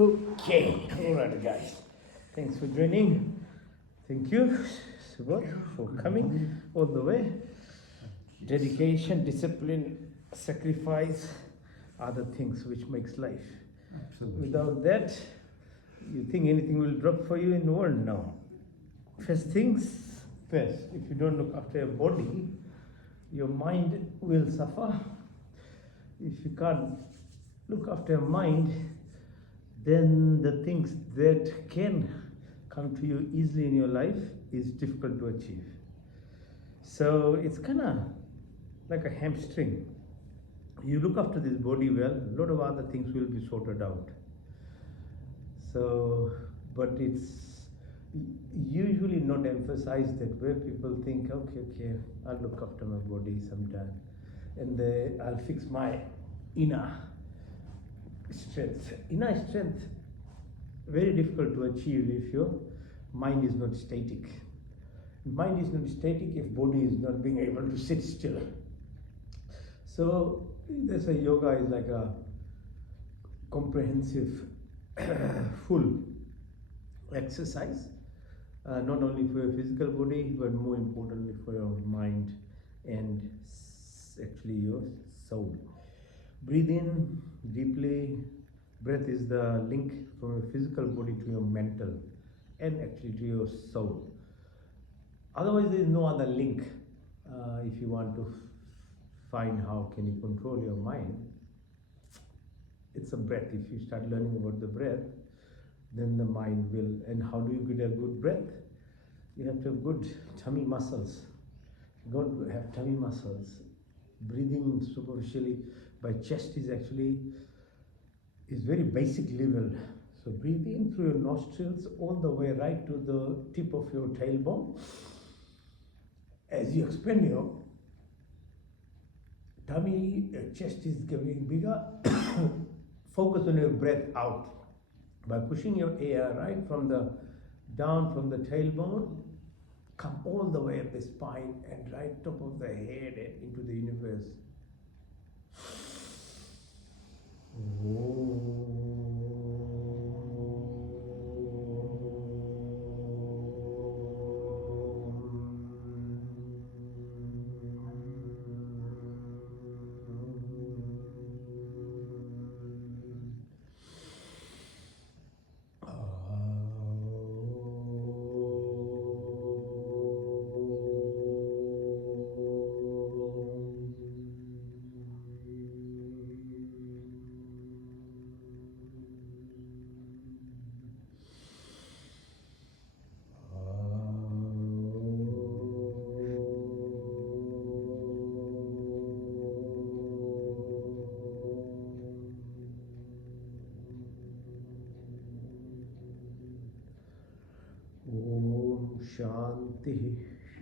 Okay, all right, guys. Thanks for joining. Thank you, Subodh, for coming all the way. Dedication, discipline, sacrifice are the things which makes life. Absolutely. Without that, you think anything will drop for you in the world? No. First things first. If you don't look after your body, your mind will suffer. If you can't look after your mind, then the things that can come to you easily in your life is difficult to achieve. So it's kind of like a hamstring. You look after this body well, a lot of other things will be sorted out. So, but it's usually not emphasized that way. People think, okay, I'll look after my body sometime, and I'll fix my inner strength. Inner strength, very difficult to achieve if your mind is not static. Mind is not static if body is not being able to sit still. So there's a yoga is like a comprehensive, full exercise, not only for your physical body, but more importantly for your mind and actually your soul. Breathe in deeply. Breath is the link from your physical body to your mental and actually to your soul. Otherwise, there is no other link. If you want to find how can you control your mind, it's a breath. If you start learning about the breath, then the mind will. And how do you get a good breath? You have to have good tummy muscles. You got to have tummy muscles. Breathing superficially by chest is very basic level. So breathe in through your nostrils all the way right to the tip of your tailbone. As you expand your tummy, your chest is getting bigger. Focus on your breath out by pushing your air right down from the tailbone, come all the way up the spine and right top of the head and into the universe. Shanti,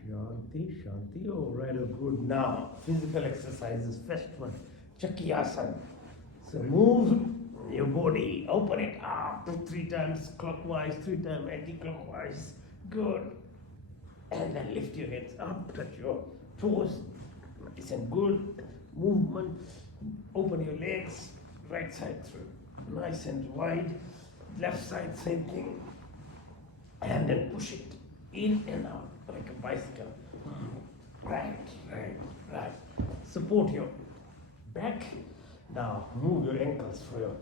Shanti, Shanti. Oh, right, good. Now, physical exercises. First one, Chakrasana. So move your body, open it up 2-3 times clockwise, 3 times anti-clockwise. Good. And then lift your hands up, touch your toes. Nice and good. Movement. Open your legs, right side through. Nice and wide. Left side, same thing. And then push it in and out like a bicycle. Right. Support your back. Now move your ankles for your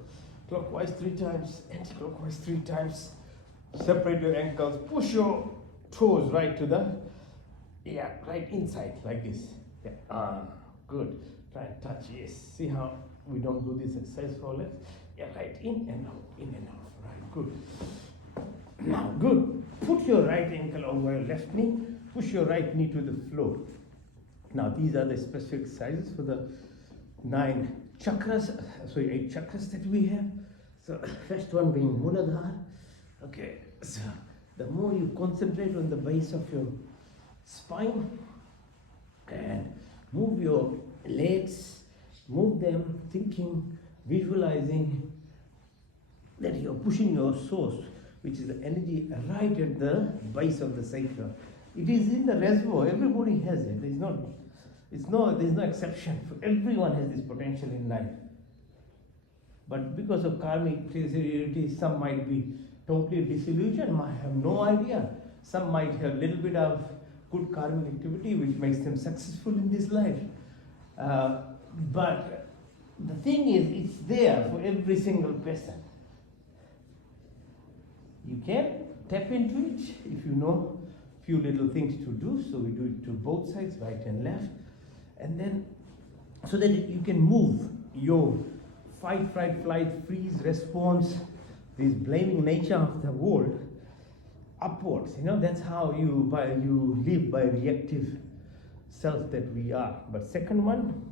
clockwise 3 times, anti-clockwise 3 times. Separate your ankles. Push your toes right to the, right inside like this. Yeah, good. Try and touch. Yes. See how we don't do this exercise for legs? Yeah, right. In and out. Right. Good. Now, good. Put your right ankle over your left knee. Push your right knee to the floor. Now, these are the specific exercises for the 8 chakras that we have. So, first one being Muladhara. Okay, so the more you concentrate on the base of your spine and move your legs, move them, thinking, visualizing that you're pushing your source, which is the energy, right at the base of the sacral. It is in the reservoir. Everybody has it. There's no exception. Everyone has this potential in life. But because of karmic sincerity, some might be totally disillusioned, might have no idea. Some might have a little bit of good karmic activity which makes them successful in this life. But the thing is, it's there for every single person. You can tap into it if you know few little things to do. So we do it to both sides, right and left, and then so that you can move your fight, flight, freeze response, this blaming nature of the world upwards. That's how you live by reactive self that we are. But second one,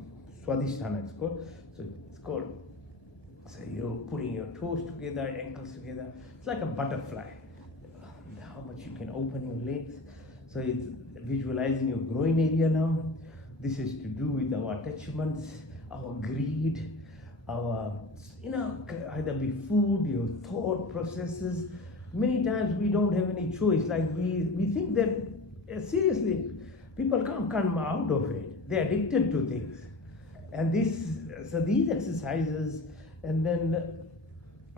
Swadhisthana it's called. So it's called. So you're putting your toes together, ankles together. It's like a butterfly. How much you can open your legs. So it's visualizing your groin area now. This is to do with our attachments, our greed, our, either be food, your thought processes. Many times we don't have any choice. Like we think that, seriously, people can't come out of it. They're addicted to things. And these exercises, and then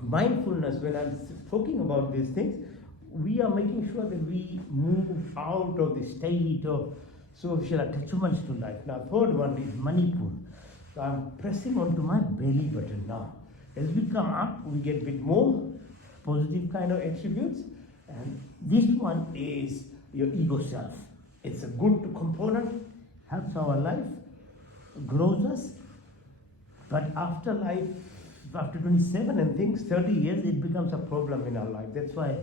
mindfulness, when I'm talking about these things, we are making sure that we move out of the state of social attachments to life. Now, third one is Manipur. So I'm pressing onto my belly button now. As we come up, we get a bit more positive kind of attributes. And this one is your ego self. It's a good component, helps our life, grows us. But after life, after 27 and things, 30 years, it becomes a problem in our life. That's why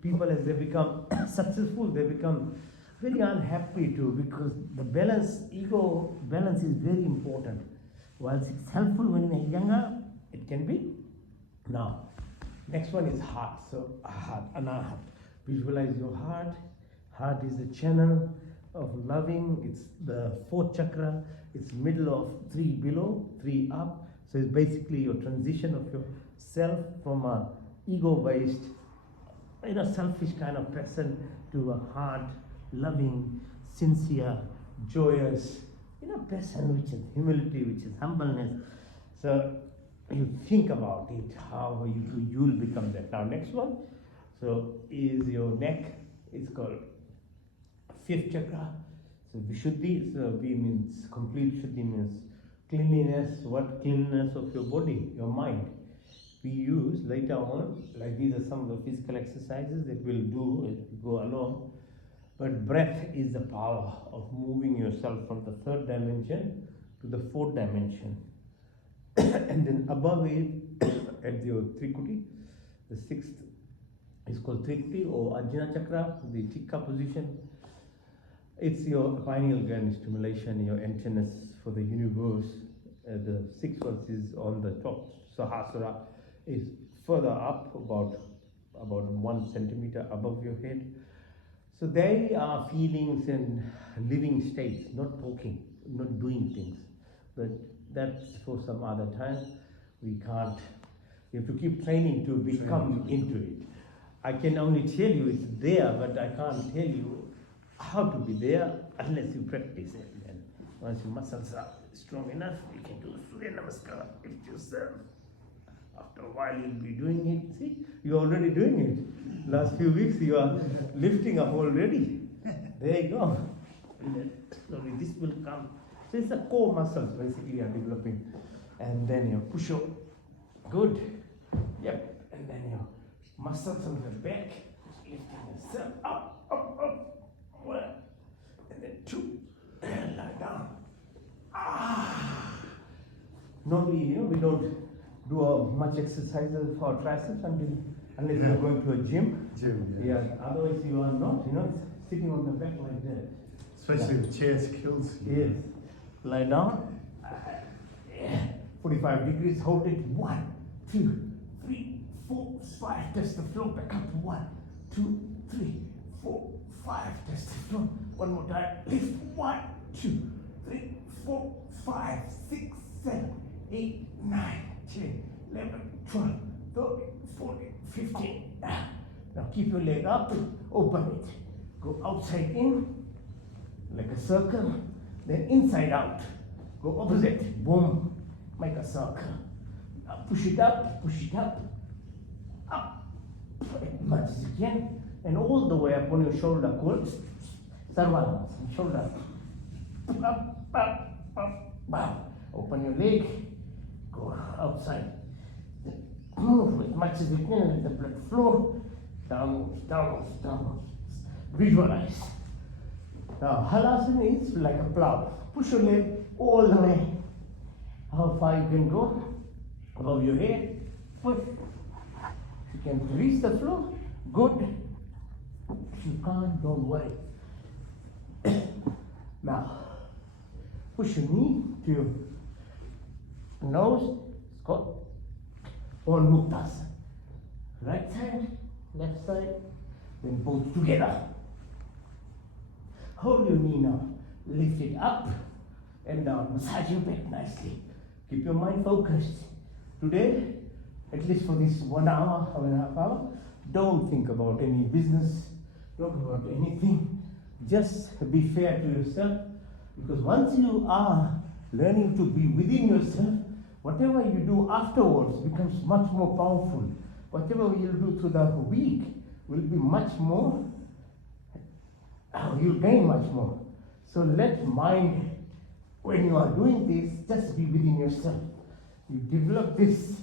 people, as they become successful, they become very unhappy too, because the ego balance is very important. Whilst it's helpful when you're younger, it can be. Now, next one is heart. So, heart, anahat. Visualize your heart. Heart is the channel of loving. It's the fourth chakra. It's middle of 3 below, 3 up. So it's basically your transition of yourself from a ego-based, selfish kind of person to a heart, loving, sincere, joyous, person which is humility, which is humbleness. So you think about it, how you'll become that. Now next one, so is your neck. It's called fifth chakra. So Vishuddhi, so V means complete, Shuddhi means cleanliness. What cleanliness of your body, your mind. We use later on, like these are some of the physical exercises that we'll do as we go along. But breath is the power of moving yourself from the third dimension to the fourth dimension. And then above it, at your Trikuti, the sixth is called Trikuti or Ajna Chakra, the Tikka position. It's your pineal gland stimulation, your antennas for the universe. The sixth one is on the top. Sahasrara is further up, about 1 centimeter above your head. So they are feelings and living states, not talking, not doing things. But that's for some other time. We can't. You have to keep training to become into it. I can only tell you it's there, but I can't tell you how to be there unless you practice it. And once your muscles are strong enough, you can do Surya Namaskar yourself. After a while, you'll be doing it. See, you're already doing it. Last few weeks, you are lifting up already. There you go. Slowly, this will come. So it's the core muscles basically are developing. And then your push up. Good. Yep. And then your muscles on the back. Lifting yourself up, up, up. 1. And then 2. And lie down. Normally, we don't do much exercises for triceps unless you're going to a gym. Yeah. Otherwise, you are not. It's sitting on the back like that. Especially with chair skills. Yes. Lie down. 45 degrees. Hold it. 1, 2, 3, 4, 5. Test the floor. Back up. 1, 2, 3, 4, 5. Test the floor. One more time. Lift. 1, 2, 3, 4, 5, 6, 7, 8, 9, 10, 11, 12, 13, 14, 15. Now keep your leg up, open it. Go outside in, like a circle, then inside out. Go opposite, boom, make a circle. Push it up, up as much as you can, and all the way up on your shoulder, called Sarvanas, shoulder. Up. Open your leg, go outside. Move as much as you can, let the blood flow. Down. Visualize. Now, halasana is like a plow. Push your leg all the way. How far you can go? Above your head. Push. If you can reach the floor, good. If you can't, don't worry. Now, push your knee to your nose. Go on Muktasana. Right side, left side, then both together. Hold your knee now. Lift it up and down. Massage your back nicely. Keep your mind focused. Today, at least for this 1 hour, 1.5 hours, don't think about any business, don't about anything. Just be fair to yourself, because once you are learning to be within yourself, whatever you do afterwards becomes much more powerful. Whatever you do through the week will be much more, you'll gain much more. So let mind, when you are doing this, just be within yourself. You develop this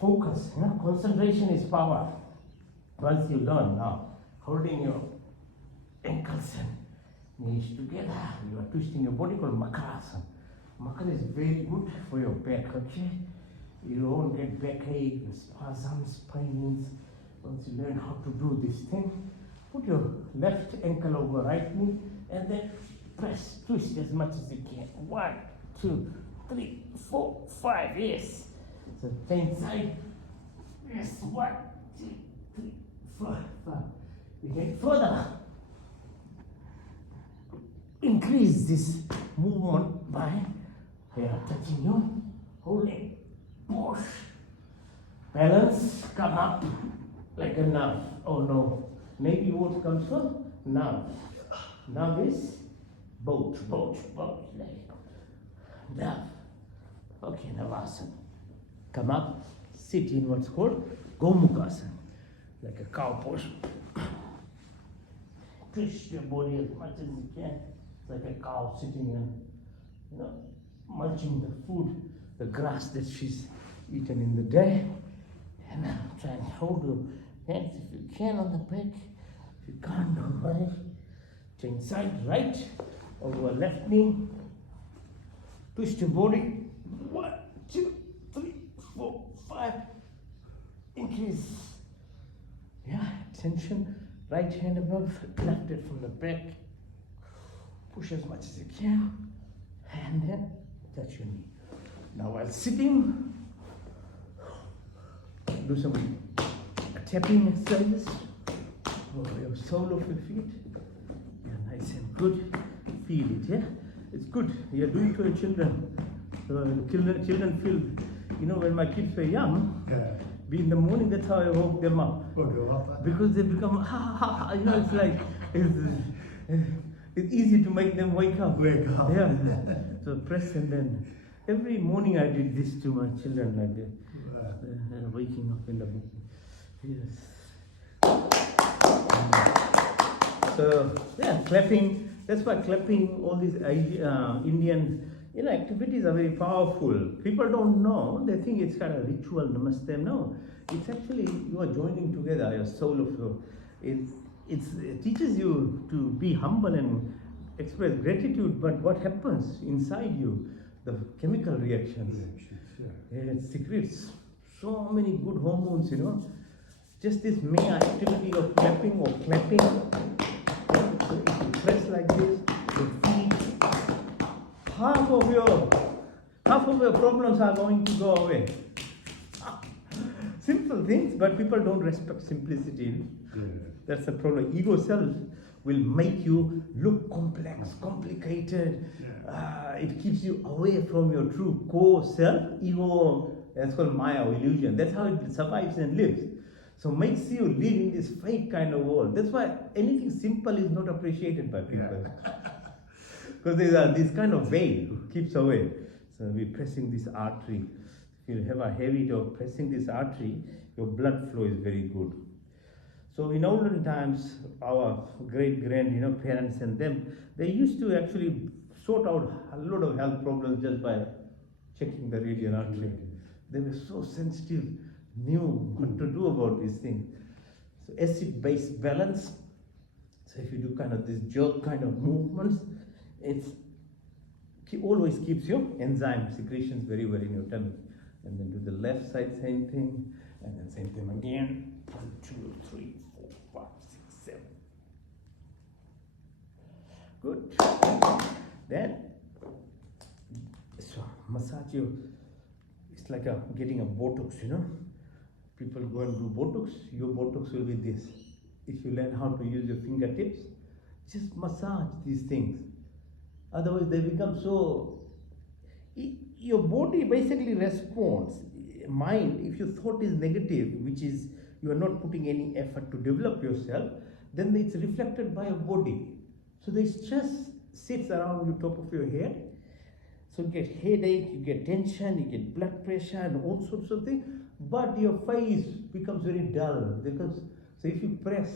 focus. Concentration is power. Once you learn now, holding your ankles and knees together, you are twisting your body called Makarasana. Makara is very good for your back, okay? You won't get backache, spasms, pains. Once you learn how to do this thing, put your left ankle over right knee and then press, twist as much as you can. 1, 2, 3, 4, 5, yes. So change side. Yes, 1, 2, 3, 4, 5. You get further. Increase this movement by touching your whole leg. Push. Balance, come up like a nerve. Oh no. Maybe what comes first? Nerve. Nerve is boat. Like nerve. Okay, Navasana. Come up, sit in what's called Gomukasana. Like a cow pose. Twist your body as much as you can. It's like a cow sitting and, munching the food, the grass that she's eaten in the day. And now try and hold your hands if you can on the back. If you can't, don't worry. Change side, right over left knee. Twist your body. 1, 2, 3, 4, 5. Increase. Tension. Right hand above, left it from the back. Push as much as you can. And then touch your knee. Now while sitting, do some tapping exercises over your sole of your feet. Nice and good. Feel it, It's good. You're doing it to your children. So children feel, when my kids were young, in the morning, that's how I woke them up. Because they become, it's like, it's easy to make them wake up. Yeah. So press and then, every morning I did this to my children, like that. Waking up in the morning. Yes. So, clapping. That's why clapping, all these Indian activities are very powerful. People don't know, they think it's kind of ritual, namaste. No, it's actually, you are joining together your soul of your, it teaches you to be humble and express gratitude, but what happens inside you, the chemical reactions, it secretes so many good hormones, Just this mere activity of clapping or clapping, so if you press like this, your feet, half of your problems are going to go away. Simple things, but people don't respect simplicity. That's the problem. Ego self will make you look complex, complicated. It keeps you away from your true core self. Ego, that's called Maya or illusion. That's how it survives and lives. So makes you live in this fake kind of world. That's why anything simple is not appreciated by people. Because there's this kind of veil keeps away. So we're pressing this artery. you have a habit of pressing this artery, your blood flow is very good. So in olden times, our great parents and them, they used to actually sort out a lot of health problems just by checking the radial artery. They were so sensitive, knew what to do about these things. So acid-base balance. So if you do kind of this jerk kind of movements, always keeps your enzyme secretions very well in your tummy. And then do the left side, same thing, and then same thing again. 1, 2, 3, 4, 5, 6, 7. Good. Then, so massage your. It's like getting a Botox, People go and do Botox. Your Botox will be this. If you learn how to use your fingertips, just massage these things. Otherwise, they become so. Your body basically responds. Mind, if your thought is negative, which is you are not putting any effort to develop yourself, then it's reflected by your body. So the stress sits around the top of your head. So you get headache, you get tension, you get blood pressure, and all sorts of things. But your face becomes very dull because so if you press,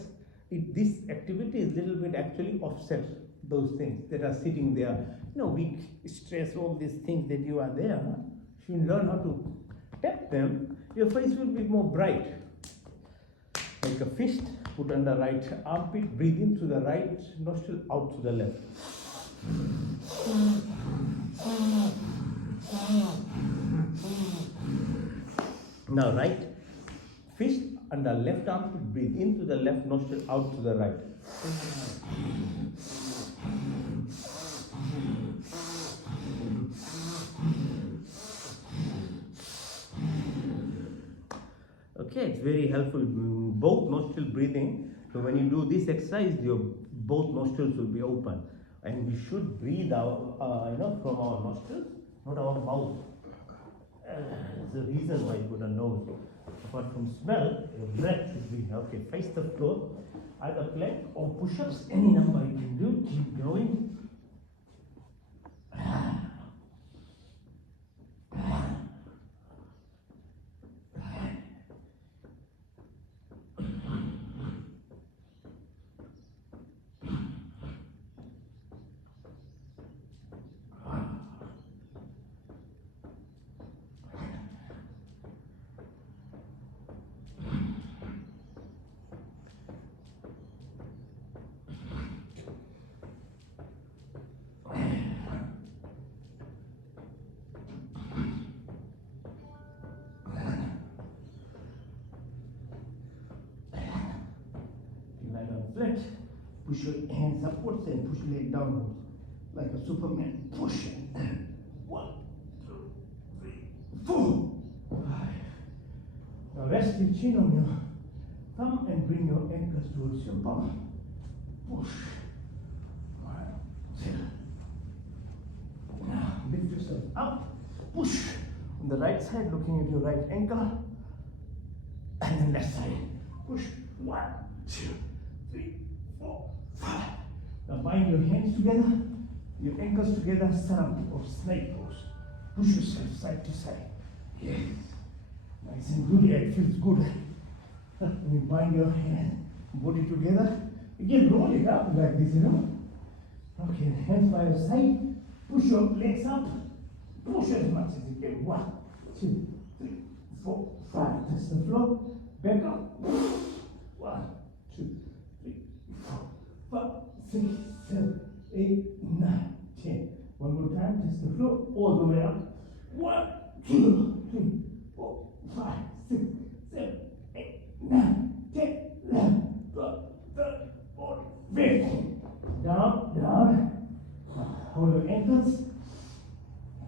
this activity is little bit actually offsets those things that are sitting there. Weak, stress, all these things that you are there. If you learn how to tap them, your face will be more bright. Like a fist, put under right armpit, breathe in through the right nostril, out to the left. Now right fist under left armpit, breathe in through the left nostril, out to the right. Okay, it's very helpful. Both nostril breathing. So when you do this exercise, your both nostrils will be open, and we should breathe out, from our nostrils, not our mouth. There's a reason why you put a nose. Apart from smell, your breath is being okay. Face the floor, either plank or push-ups, any number you can do. Keep going. Flat. Push your hands upwards and push your leg downwards. Like a Superman. Push. 1, 2, 3, 4. Now rest your chin on your thumb and bring your ankles towards your bum. Push. 1, 2. Now lift yourself up. Push. On the right side, looking at your right ankle. And then left side. Push. 1, 2, 3, 4, 5. Now bind your hands together, your ankles together, stand or snake pose. Push yourself side to side. Yes. Nice and good. Yeah, it feels good. When you bind your hand, body together, you can roll it up like this, Okay, hands by your side. Push your legs up. Push as much as you can. 1, 2, 3, 4, 5. Touch the floor. Back up. 1, 2, 3, 4, 5, 6, 7, 8, 9, 10. One more time, touch the floor, all the way up. 1, 2, 3, 4, 5, 6, 7, 8, 9, 10, 11, 12, 13, 14, 15. Down, down. Hold your ankles.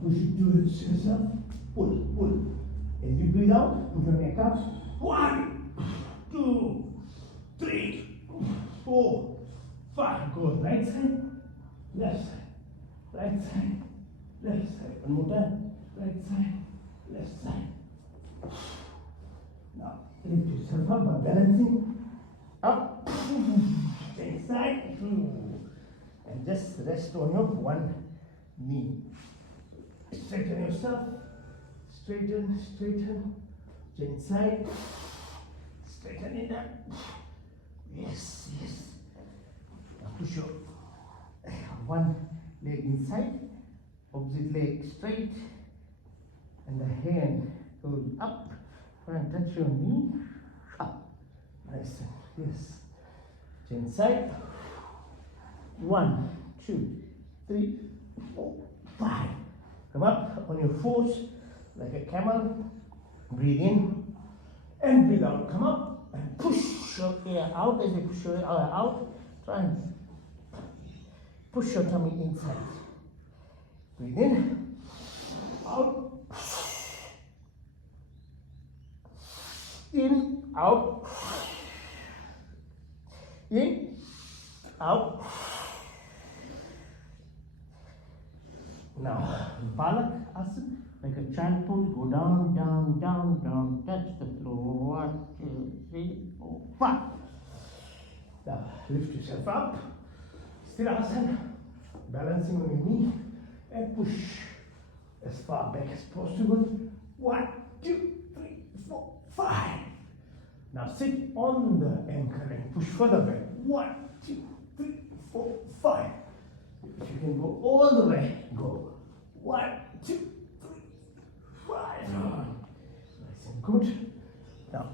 Push it to yourself. Pull, pull. As you breathe out, put your neck up. 1, 2, 3, 4, 5. Go right side, left side, right side, left side. One more time. Right side, left side. Now lift yourself up by balancing. Up. Same side. And just rest on your one knee. Straighten yourself. straighten, straighten, chin side, straighten it up. Yes, yes. Now push your one leg inside, opposite leg straight, and the hand goes up. Try and touch your knee. Up. Nice. Yes. Chin side. 1, 2, 3, 4, 5. Come up on your fours like a camel. Breathe in and breathe out. Come up and push your air out. As you push your air out, try and push your tummy inside. Breathe in, out, in, out, in, out. Now, Balak Asana, like a child pose, go down, down, down, down, touch the floor. 1, 2, 3, 4, 5. Now, lift yourself up. Sthirasana, balancing on your knee, and push as far back as possible. 1, 2, 3, 4, 5. Now sit on the ankle and push further back. 1, 2, 3, 4, 5. If you can go all the way, go. 1, 2, 3, 5. Nice and good. Now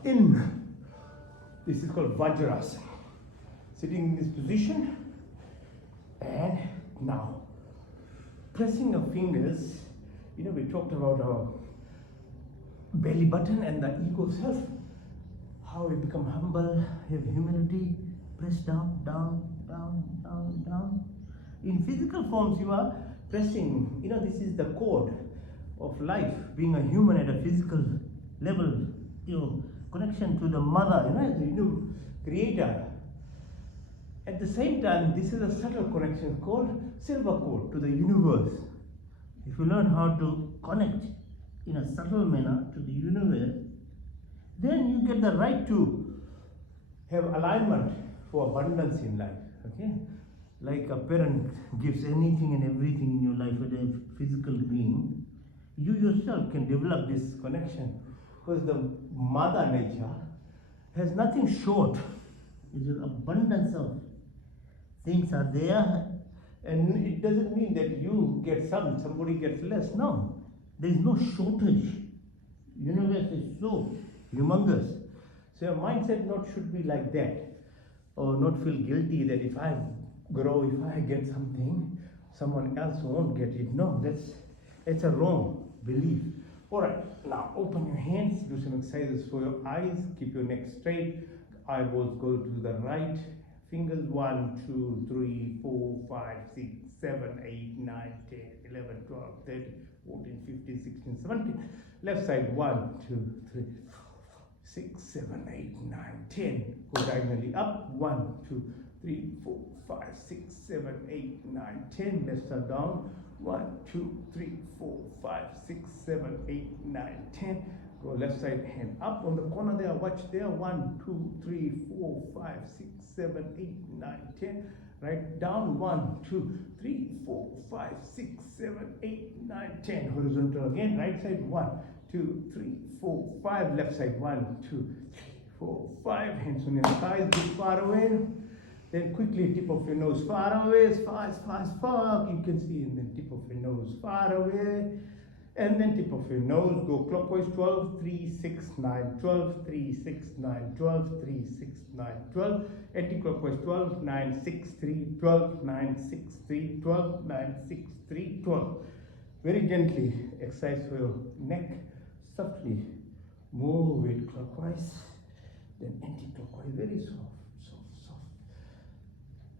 this is called Vajrasana. Sitting in this position, and now pressing your fingers. You know, we talked about our belly button and the ego self. How we become humble, have humility, press down, down, down, down, down. In physical forms, you are pressing, you know, this is the code of life, being a human at a physical level, your connection to the mother, the creator. At the same time, this is a subtle connection called silver code to the universe. If you learn how to connect in a subtle manner to the universe, then you get the right to have alignment for abundance in life. Okay? Like a parent gives anything and everything in your life as a physical being, you yourself can develop this connection, because the mother nature has nothing short. It is abundance of things are there, and it doesn't mean that you get some, somebody gets less. No, there is no shortage. Universe is so humongous. So your mindset not should be like that, or not feel guilty that if I grow, if I get something, someone else won't get it. No, that's a wrong belief. All right, now open your hands, do some exercises for your eyes, keep your neck straight, eyeballs go to the right, fingers 1, 2, 3, 4, 5, 6, 7, 8, 9, 10, 11, 12, 13, 14, 15, 16, 17. Left side 1, 2, 3, 4, 6, 7, 8, 9, 10. Go diagonally up. 1, 2, 3, 4, 5, 6, 7, 8, 9, 10. Left side down. 1, 2, 3, 4, 5, 6, 7, 8, 9, 10. Go left side hand up on the corner there. Watch there. 1, 2, 3, 4, 5, 6, 7, 8, 9, 10. Right down. 1, 2, 3, 4, 5, 6, 7, 8, 9, 10. Horizontal again. Right side. 1, 2, 3, 4, 5. Left side. 1, 2, 3, 4, 5. Hands on your thighs. Get far away. Then quickly tip of your nose far away, as far you can see, and then tip of your nose far away, and then tip of your nose, go clockwise 12, 3, 6, 9, 12, 3, 6, 9, 12, 3, 6, 9, 12, anti-clockwise 12, 9, 6, 3, 12, 9, 6, 3, 12, 9, 6, 3, 12. Very gently exercise for your neck, softly move it clockwise, then anti-clockwise, very soft.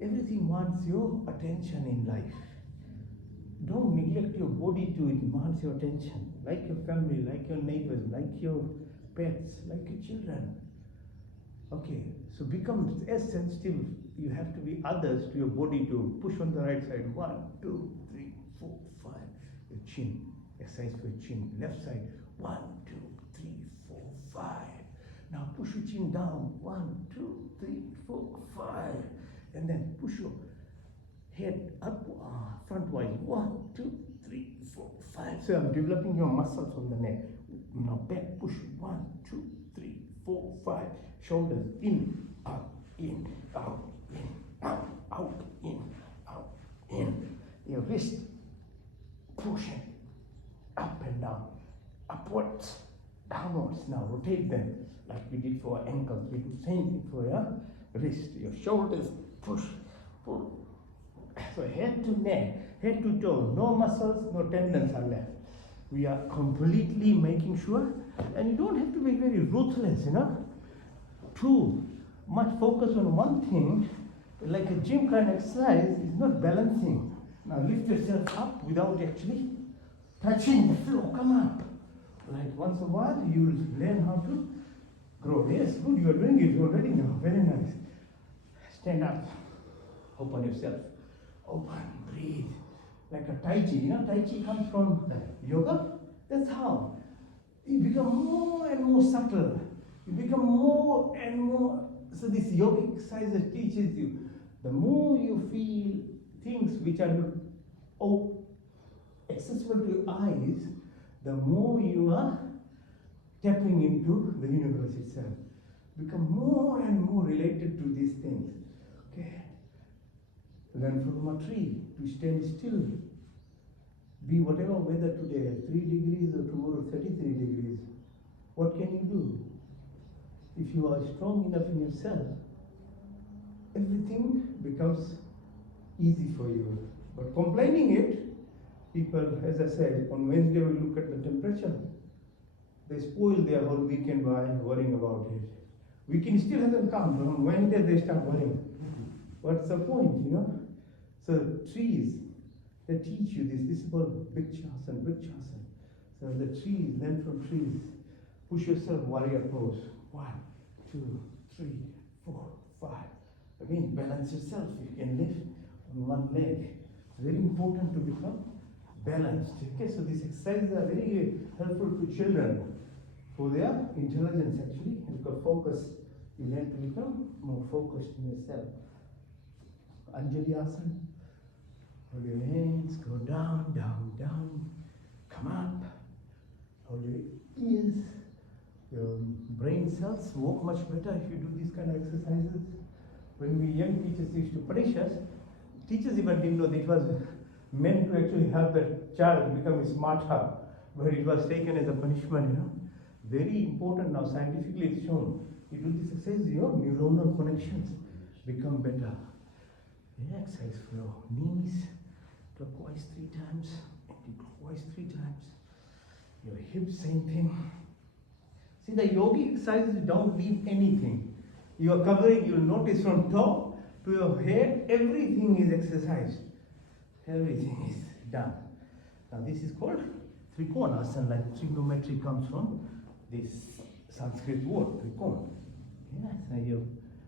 Everything wants your attention in life. Don't neglect your body to it wants your attention. Like your family, like your neighbors, like your pets, like your children. Okay, so become as sensitive you have to be others to your body to push on the right side. 1, 2, 3, 4, 5. Your chin. Exercise for your chin. Left side. 1, 2, 3, 4, 5. Now push your chin down. 1, 2, 3, 4, 5. And then push your head up frontwise. 1, 2, 3, 4, 5. So I'm developing your muscles on the neck. Now back push. 1, 2, 3, 4, 5. Shoulders in, out, in, out, in, out, out, in, out, in. Your wrist pushing up and down, upwards, downwards. Now rotate them like we did for our ankles. We do the same thing for your wrist. Your shoulders push, pull. So head to neck, head to toe, no muscles, no tendons are left. We are completely making sure, and you don't have to be very ruthless, Too much focus on one thing, like a gym kind of exercise, is not balancing. Now lift yourself up without actually touching the floor. Come up. Like once a while, you will learn how to grow. Yes, good, you are doing it already now. Very nice. Stand up. Open yourself. Open, breathe. Like a Tai Chi. Tai Chi comes from yoga. That's how. You become more and more subtle. You become more and more. So this yoga exercise teaches you, the more you feel things which are not accessible to your eyes, the more you are tapping into the universe itself. Become more and more related to these things. Okay. Learn from a tree to stand still. Be whatever weather today, 3 degrees or tomorrow 33 degrees. What can you do? If you are strong enough in yourself, everything becomes easy for you. But complaining it, people, as I said, on Wednesday we look at the temperature. They spoil their whole weekend by worrying about it. Weekend still hasn't come, but on Wednesday they start worrying. What's the point, So trees, they teach you this. This is called Vrikshasana. So the trees, learn from trees. Push yourself, warrior pose. 1, 2, 3, 4, 5. Again, balance yourself. You can lift on one leg. Very important to become balanced. Okay, so these exercises are very helpful to children for their intelligence actually. Because focus, you learn to become more focused in yourself. Anjali Asana. Hold your hands, go down, down, down. Come up. Hold your ears. Your brain cells work much better if you do these kind of exercises. When we young teachers used to punish us, teachers even didn't know that it was meant to actually help the child become smarter, but it was taken as a punishment, Very important now, scientifically it's shown. You do this exercise, your neuronal connections become better. Exercise for your knees, clockwise 3 times, anti-clockwise 3 times. Your hips, same thing. See, the yogic exercises don't leave anything. You are covering, you'll notice from top to your head, everything is exercised. Everything is done. Now this is called Trikonasana, like trigonometry comes from this Sanskrit word, Trikon. So you're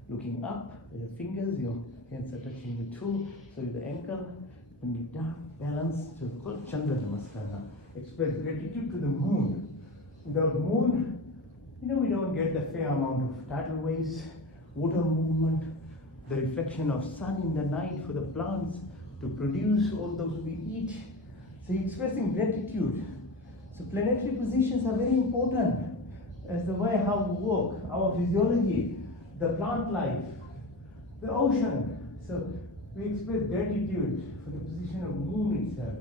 looking up with your fingers, your hands are touching the toe, so with the ankle, bring it down, balance, so it's called Chandra Namaskara. Express gratitude to the moon. Without moon, we don't get the fair amount of tidal waves, water movement, the reflection of sun in the night for the plants to produce all those we eat. So expressing gratitude. So planetary positions are very important as the way how we work, our physiology, the plant life, the ocean. So we express gratitude for the position of moon itself.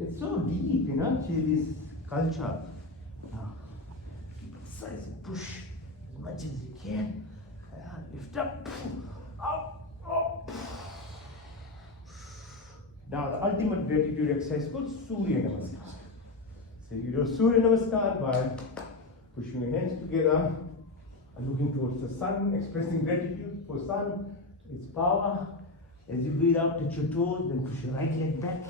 It's so deep, this culture. Now, exercise, push as much as you can. Lift up, up, up. Now the ultimate gratitude exercise is called Surya Namaskar. So you do Surya Namaskar by pushing your hands together and looking towards the sun, expressing gratitude for sun, its power. As you breathe out, touch your toes, then push your right leg back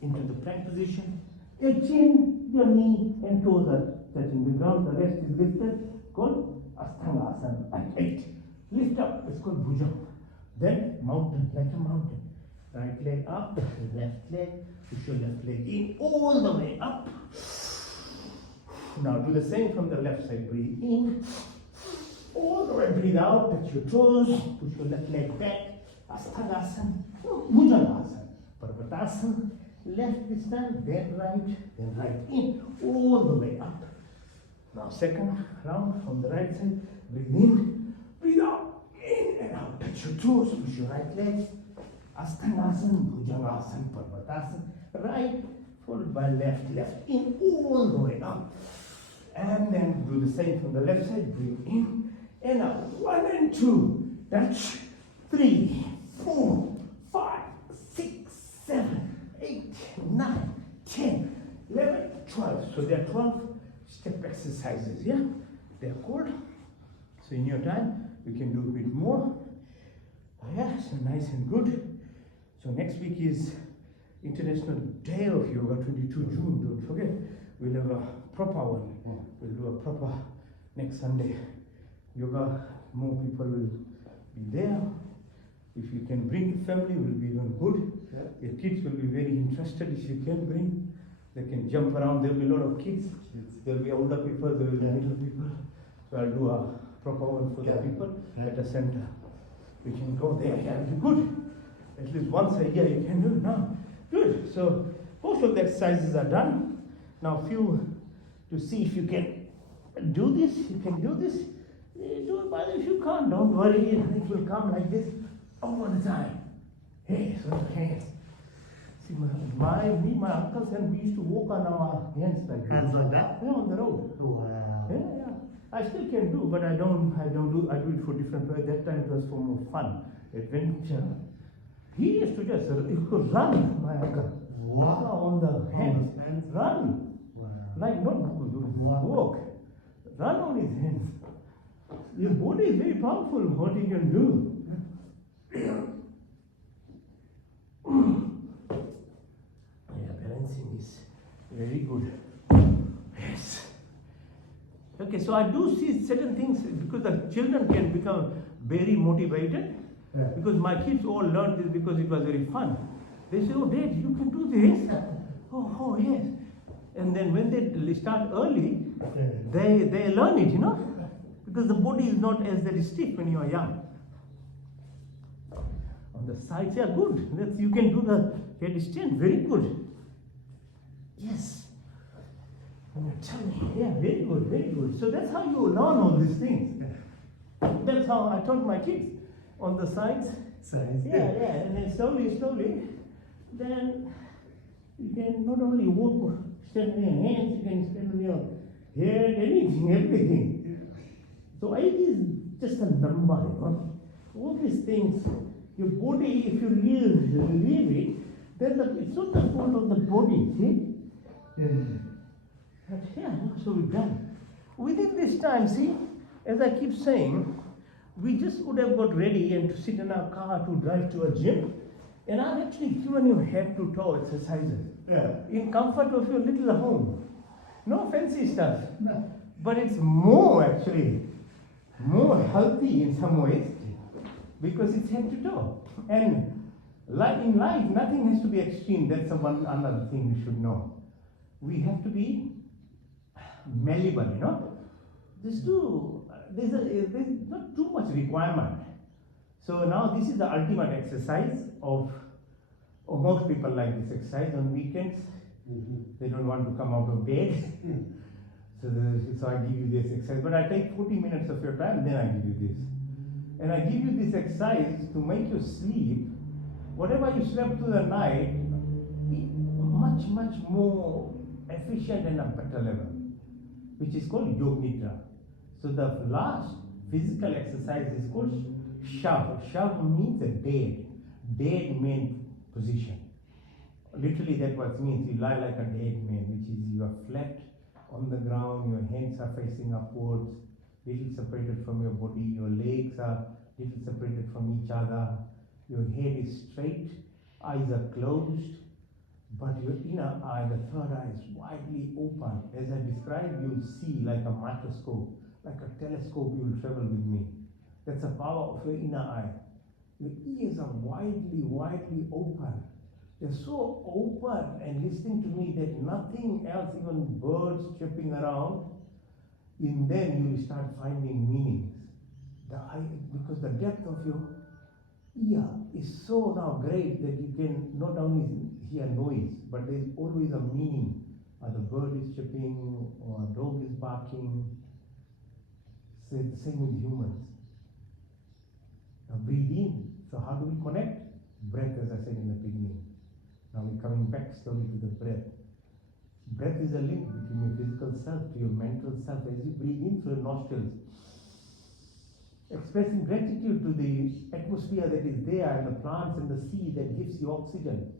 into the plank position. Your chin, your knee, and toes are touching the ground. The rest is lifted, called Ashtanga Asana. And 8. Lift up, it's called Bhujanga. Then mountain, like a mountain. Right leg up, left leg, push your left leg in, all the way up. Now do the same from the left side. Breathe in, all the way, breathe out, touch your toes, push your left leg back. Asthagasana, Bhujangasana, Parvatasana, left this time, then right in, all the way up. Now second round from the right side. Breathe in, breathe out, in and out. Touch your toes, push your right legs. Astanasan, Bhujangasana, Parvatasana. Right followed by left, left in all the way up. And then do the same from the left side. Breathe in and out. 1 and 2. Touch. 3, 4, 5, 6, 7, 8, 9, 10, 11, 12. So there are 12 step exercises. Yeah, they are called. So in your time, you can do a bit more. Yeah, so nice and good. So next week is International Day of Yoga, 22 June. Don't forget, we'll have a proper one. We'll do a proper next Sunday. Yoga, more people will be there. If you can bring the family, it will be even good. Your kids will be very interested if you can bring. They can jump around. There will be a lot of kids. There will be older people, there will be middle people. So I'll do a proper one for the people at the center. We can go there. Yeah, it'll be good. At least once a year you can do it now. Good. So most of the exercises are done. Now few to see if you can do this. You can do this. Do it, but if you can't, don't worry. It will come like this all the time. Hey, so hands. See, my uncles and we used to walk on our hands like this. Hands like that? Yeah, on the road. Oh, wow. Yeah. I still can do, but I do it for different purposes. That time it was for more fun, adventure. He used to just, he could run, my uncle. Wow. On the hands. hands? Run. Wow. Like not walk. Run on his hands. Your body is very powerful, what he can do. Yeah, balancing is very good. Yes. Okay, so I do see certain things because the children can become very motivated. Yeah. Because my kids all learned this because it was very fun. They say, oh, Dad, you can do this. Oh, yes. And then when they start early, they learn it, because the body is not as very stiff when you are young. On the sides, yeah, good. You can do the headstand, very good. Yes. On your tummy, yeah, very good, very good. So that's how you learn all these things. That's how I taught my kids. On the sides, yeah, and then slowly, then you can not only walk, stand on your hands, you can stand on your head, anything, everything. So age is just a number, All these things, your body, if you leave it, then it's not the fault of the body, see? Yeah. But yeah, so we've done. Within this time, see, as I keep saying, we just would have got ready and to sit in our car to drive to a gym. And I've actually given you head to toe exercises. Yeah. In comfort of your little home. No fancy stuff. No. But it's more healthy in some ways because it's head to toe. And in life, nothing has to be extreme. That's another thing we should know. We have to be malleable, There's not too much requirement. So now this is the ultimate exercise of most people like this exercise on weekends. They don't want to come out of bed. So I give you this exercise. But I take 40 minutes of your time, then I give you this. And I give you this exercise to make you sleep. Whatever you slept through the night, much more efficient and a better level, which is called Yog Nidra. So the last physical exercise is called Shav. Shav means a dead man position. Literally that what it means. You lie like a dead man, which is you are flat on the ground, your hands are facing upwards, little separated from your body, your legs are little separated from each other, your head is straight, eyes are closed, but your inner eye, the third eye, is widely open. As I described, you'll see like a microscope, like a telescope, you'll travel with me. That's the power of your inner eye. Your ears are widely open. They're so open and listening to me that nothing else, even birds chirping around, in them you will start finding meanings. Because the depth of your ear is so now great that you can not only hear noise, but there's always a meaning or the bird is chirping, or a dog is barking. So it's the same with humans. Now breathe in. So how do we connect? Breath, as I said in the beginning. Now we're coming back slowly to the breath. Breath is a link between your physical self to your mental self. As you breathe in through your nostrils, expressing gratitude to the atmosphere that is there and the plants and the sea that gives you oxygen.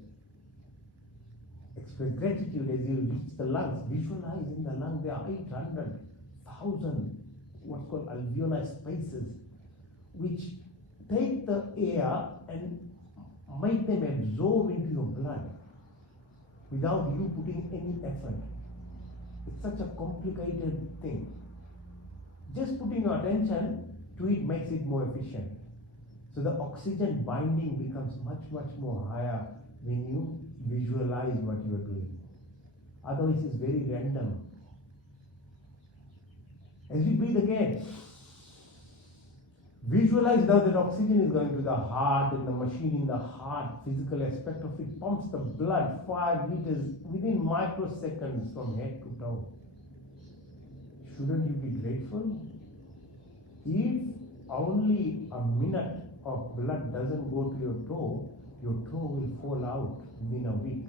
Express gratitude as you reach the lungs. Visualize in the lung there are 800,000 what's called alveolar spaces, which take the air and make them absorb into your blood without you putting any effort. It's such a complicated thing. Just putting your attention to it makes it more efficient. So the oxygen binding becomes much, much more higher when you visualize what you are doing. Otherwise, it's very random. As you breathe again, visualize now that oxygen is going to the heart, and the machine in the heart, physical aspect of it, pumps the blood 5 liters within microseconds from head to toe. Shouldn't you be grateful? If only a minute of blood doesn't go to your toe will fall out within a week.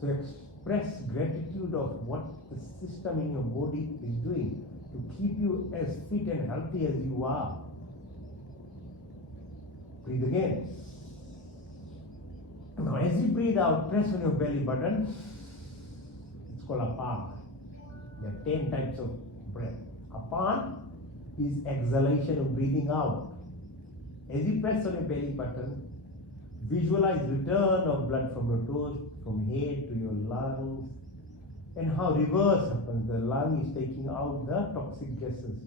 So express gratitude of what the system in your body is doing to keep you as fit and healthy as you are. Breathe again. Now as you breathe out, press on your belly button. It's called apana. There are 10 types of breath. Apana is exhalation of breathing out. As you press on your belly button, visualize return of blood from your toes, from head to your lungs, and how reverse happens. The lung is taking out the toxic gases.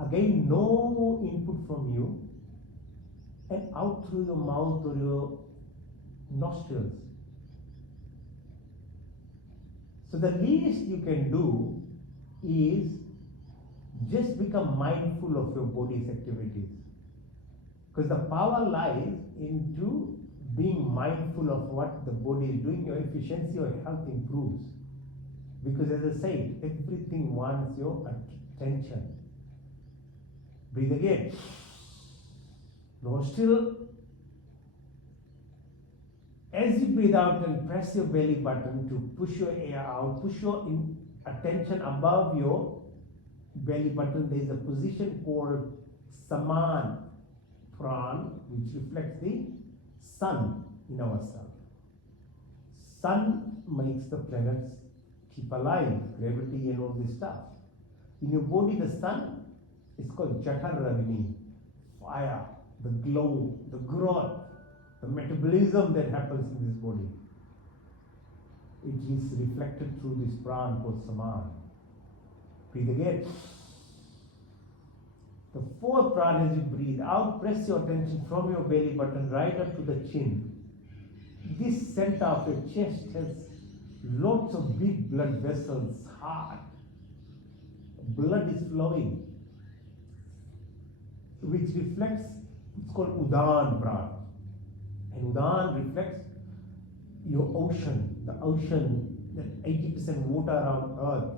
Again, no input from you, and out through your mouth or your nostrils. So the least you can do is just become mindful of your body's activities. Because the power lies into being mindful of what the body is doing. Your efficiency or health improves. Because as I said, everything wants your attention. Breathe again. Nostril. As you breathe out and press your belly button to push your air out, push your attention above your belly button. There is a position called Saman Pran, which reflects the sun in ourselves. Sun makes the planets keep alive, gravity and all this stuff. In your body, the sun is called Jataragni, fire, the glow, the growth, the metabolism that happens in this body. It is reflected through this pran called Saman. Breathe again. The fourth pran, as you breathe out, press your attention from your belly button right up to the chin. This center of your chest has lots of big blood vessels, heart. Blood is flowing, which reflects, it's called Udan pran. And Udan reflects your ocean, the ocean, that 80% water around Earth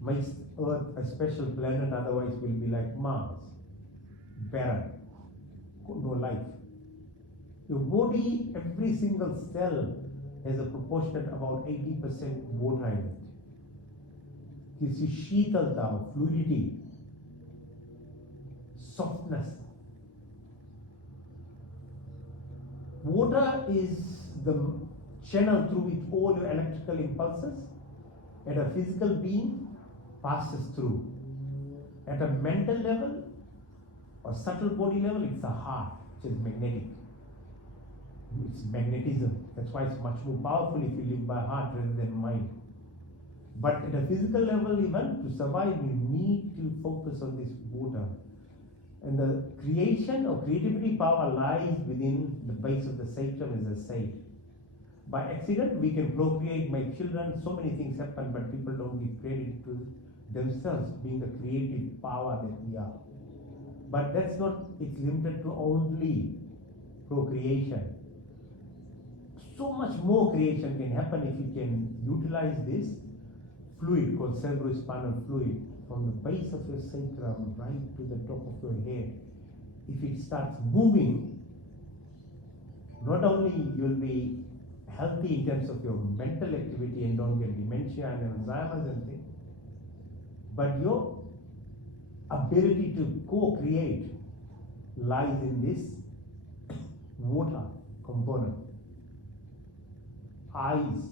makes Earth a special planet, otherwise will be like Mars, barren, no life. Your body, every single cell has a proportionate about 80% water in it. Gives you sheetalta, fluidity, softness. Water is the channel through which all your electrical impulses at a physical being passes through. At a mental level or subtle body level, it's the heart, which is magnetic. It's magnetism. That's why it's much more powerful if you live by heart rather than mind. But at a physical level, even to survive, you need to focus on this water. And the creation or creativity power lies within the base of the sacrum, as I say. By accident, we can procreate, make children, so many things happen, but people don't give credit to themselves being the creative power that we are. But it's limited to only procreation. So much more creation can happen if you can utilize this fluid called cerebrospinal fluid from the base of your sacrum right to the top of your head. If it starts moving, not only you'll be healthy in terms of your mental activity and don't get dementia and Alzheimer's and things, but your ability to co-create lies in this water component. Eyes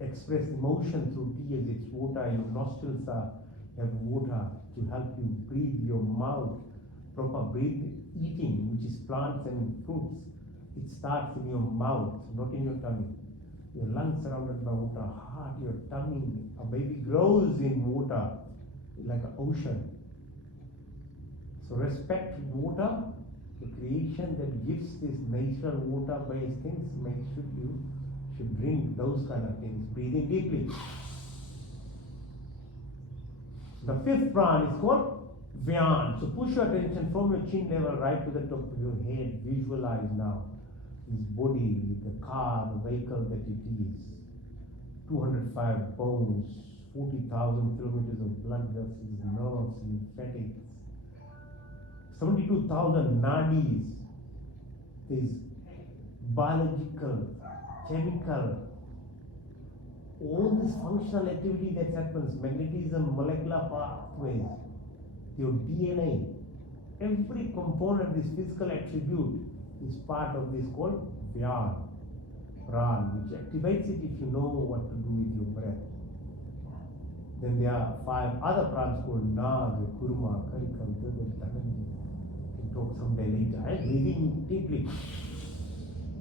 express emotion through tears, it's water. Your nostrils have water to help you breathe. Your mouth, proper eating, which is plants and fruits, it starts in your mouth, not in your tummy. Your lungs surrounded by water, heart, your tummy. A baby grows in water like an ocean. So respect water, the creation that gives this natural water-based things. Make sure you should drink those kind of things. Breathing deeply. The fifth prana is called Vyan. So push your attention from your chin level right to the top of your head. Visualize now this body, the car, the vehicle that it is. 205 bones, 40,000 kilometers of blood vessels, nerves, lymphatics, 72,000 nadis. These biological, chemical, all this functional activity that happens, magnetism, molecular pathways, your DNA, every component, this physical attribute is part of this called Vyan, which activates it if you know what to do with your breath. Then there are 5 other pranas called Nag, Kurma, Karikal, Dhananjali. We'll talk someday later. Breathing deeply.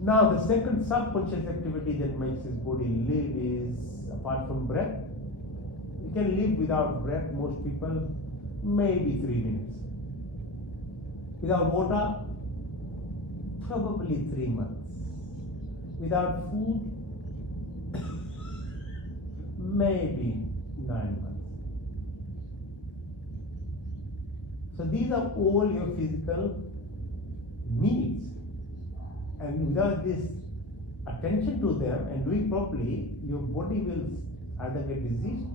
Now, the second subconscious activity that makes this body live is, apart from breath, you can live without breath, most people, maybe 3 minutes. Without water, probably 3 months. Without food, maybe 9 months. So these are all your physical needs. And without this attention to them and doing properly, your body will either get diseased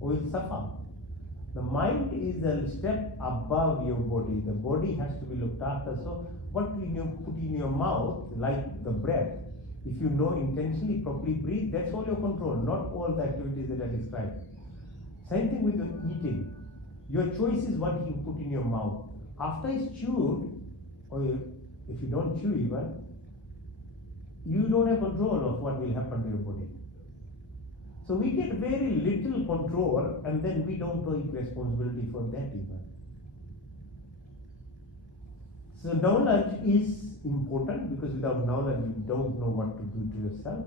or will suffer. The mind is a step above your body. The body has to be looked after. So what you put in your mouth, like the breath, if you know intentionally, properly breathe, that's all your control, not all the activities that I described. Same thing with your eating. Your choice is what you put in your mouth. After it's chewed, or if you don't chew even, you don't have control of what will happen to your body. So we get very little control and then we don't take responsibility for that even. So knowledge is important because without knowledge you don't know what to do to yourself.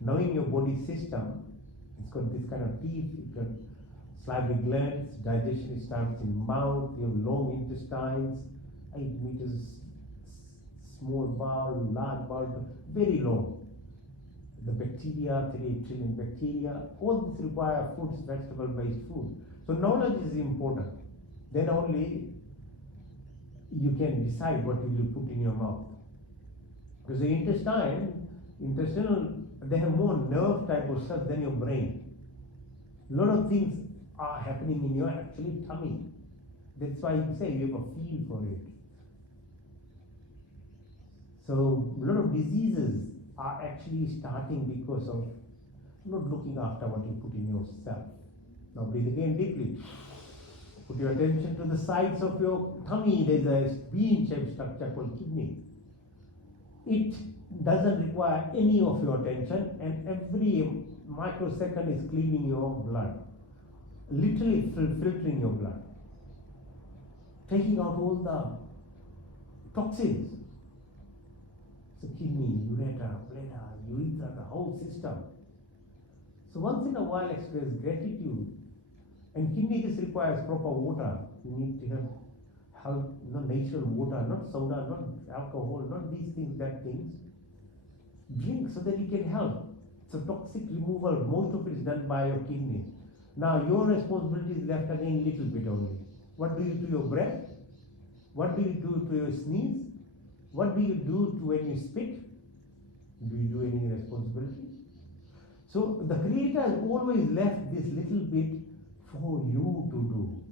Knowing your body system, it's got this kind of teeth, it's got salivary glands, digestion starts in mouth, you have long intestines, 8 meters, small bowel, large bowel, very long. The bacteria, 38 trillion bacteria, all this require fruits, vegetable-based food. So knowledge is important. Then only you can decide what you will put in your mouth. Because the intestinal, they have more nerve type of stuff than your brain. A lot of things are happening in your actually tummy. That's why you say you have a feel for it. So a lot of diseases are actually starting because of not looking after what you put in yourself. Now breathe again deeply. Put your attention to the sides of your tummy. There's a bean-shaped structure called kidney. It doesn't require any of your attention, and every microsecond is cleaning your blood, literally filtering your blood, taking out all the toxins. So kidney, ureter, bladder, urethra, the whole system. So once in a while express gratitude. And kidney just requires proper water. You need to have health, not natural water, not soda, not alcohol, not these things, that things. Drink so that you can help. So toxic removal, most of it is done by your kidney. Now your responsibility is left again little bit only. What do you do to your breath? What do you do to your sneeze? What do you do to when you spit? Do you do any responsibility? So the Creator has always left this little bit for you to do.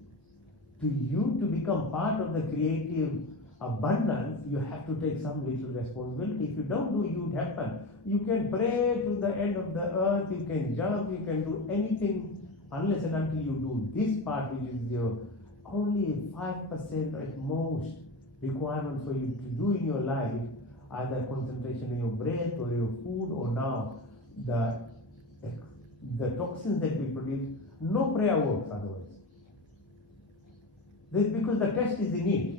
To you to become part of the creative abundance, you have to take some little responsibility. If you don't do, you would happen. You can pray to the end of the earth, you can jump, you can do anything unless and until you do this part, which is your only 5% at most requirement for you to do in your life, either concentration in your breath or your food or now the toxins that we produce. No prayer works otherwise. That's because the test is in it.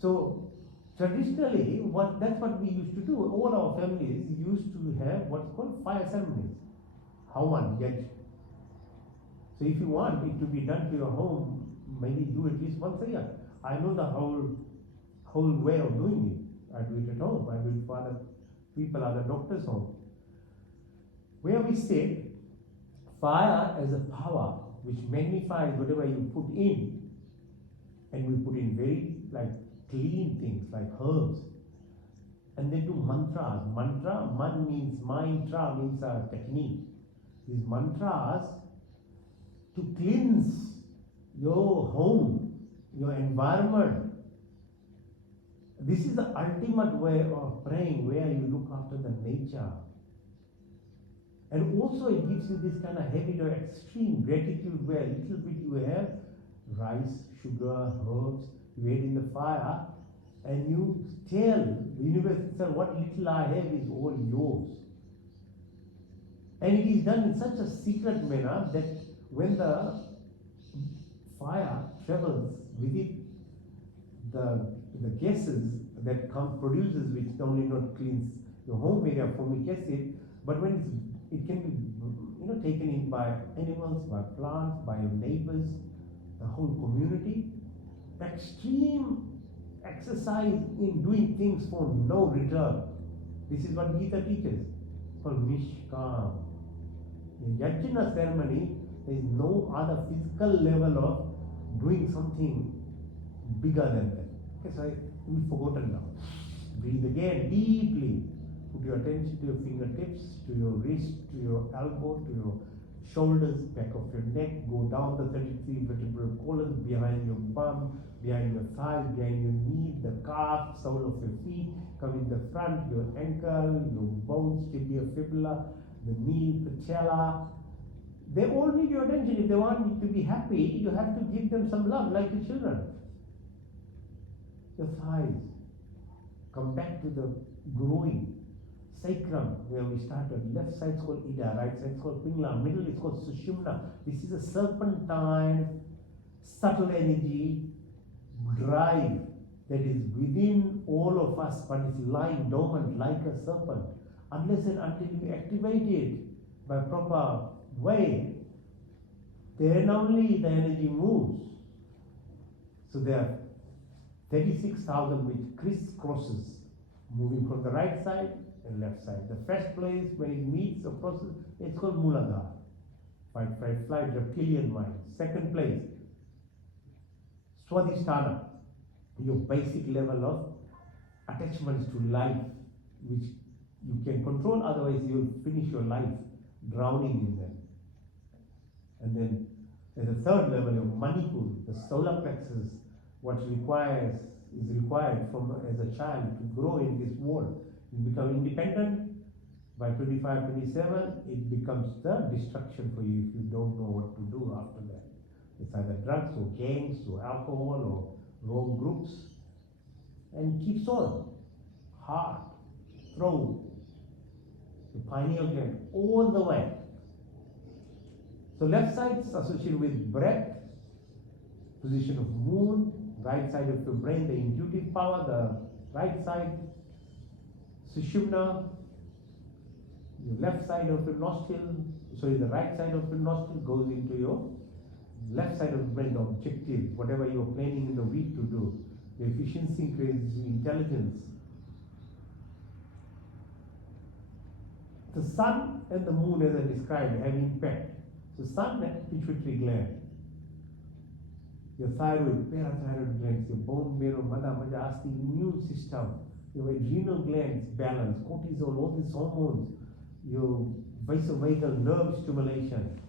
So traditionally, that's what we used to do. All our families used to have what's called fire ceremonies. Hawan, yaj. So if you want it to be done to your home, maybe do at least once a year. I know the whole way of doing it. I do it at home. I do it for other people, other doctors' home. Where we say fire as a power which magnifies whatever you put in, and we put in very clean things like herbs, and then do mantras. Mantra, man means mind, tra means a technique. These mantras to cleanse your home, your environment. This is the ultimate way of praying, where you look after the nature. And also it gives you this kind of habit of extreme gratitude, where a little bit you have rice, sugar, herbs, you add in the fire, and you tell the universe itself, what little I have is all yours. And it is done in such a secret manner that when the fire travels with it, the gases that produces, which not only not cleans your home area, formic acid, but when it can be taken in by animals, by plants, by your neighbors, the whole community. Extreme exercise in doing things for no return. This is what Gita teaches, called Nishkam. In Yajna ceremony, there is no other physical level of doing something bigger than that. Okay, so we've forgotten now. Breathe again deeply. Put your attention to your fingertips, to your wrist, to your elbow, to your shoulders, back of your neck. Go down the 33 vertebral column, behind your bum, behind your thighs, behind your knee, the calf, sole of your feet. Come in the front, your ankle, your bones, tibia, fibula, the knee, patella. They all need your attention. If they want you to be happy, you have to give them some love, like your children. Your thighs. Come back to the groin. Sacrum, where we started. Left side is called Ida, right side is called Pingla, middle is called Sushumna. This is a serpentine, subtle energy, drive that is within all of us, but it's lying dormant like a serpent. Unless and until you activate it by proper way, then only the energy moves. So there are 36,000 which crisscrosses, moving from the right side and left side. The first place when it meets a process, it's called Muladhara, fight, flight, reptilian mind. Second place, Swadhisthana, your basic level of attachments to life, which you can control, otherwise you'll finish your life drowning in them. And then there's a third level of Manipur, the solar plexus, what is required from as a child to grow in this world. You become independent. By 25, 27, it becomes the destruction for you if you don't know what to do after that. It's either drugs or gangs or alcohol or wrong groups, and keeps on. Heart, throat, the pineal gland, all the way. So left side is associated with breath, position of moon, right side of the brain, the intuitive power, the right side, Sushumna, the left side of the nostril, the right side of the nostril goes into your left side of the brain, the objective, whatever you're planning in the week to do. The efficiency increases intelligence. The sun and the moon, as I described, have impact. So sun, pituitary gland, your thyroid, parathyroid glands, your bone marrow, mada, maja, asti, immune system, your adrenal glands balance, cortisol, all these hormones, your vasovagal nerve stimulation,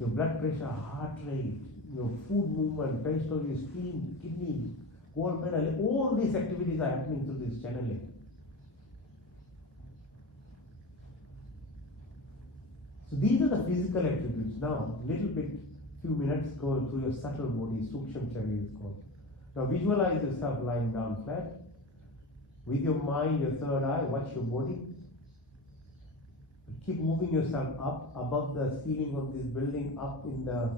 your blood pressure, heart rate, your food movement, peristaltic, your spleen, kidney, gallbladder, all these activities are happening through this channeling. So these are the physical activities. Now, little bit, few minutes go through your subtle body, Suksham Sharir is called. Now visualize yourself lying down flat. With your mind, your third eye, watch your body. Keep moving yourself up above the ceiling of this building, up in the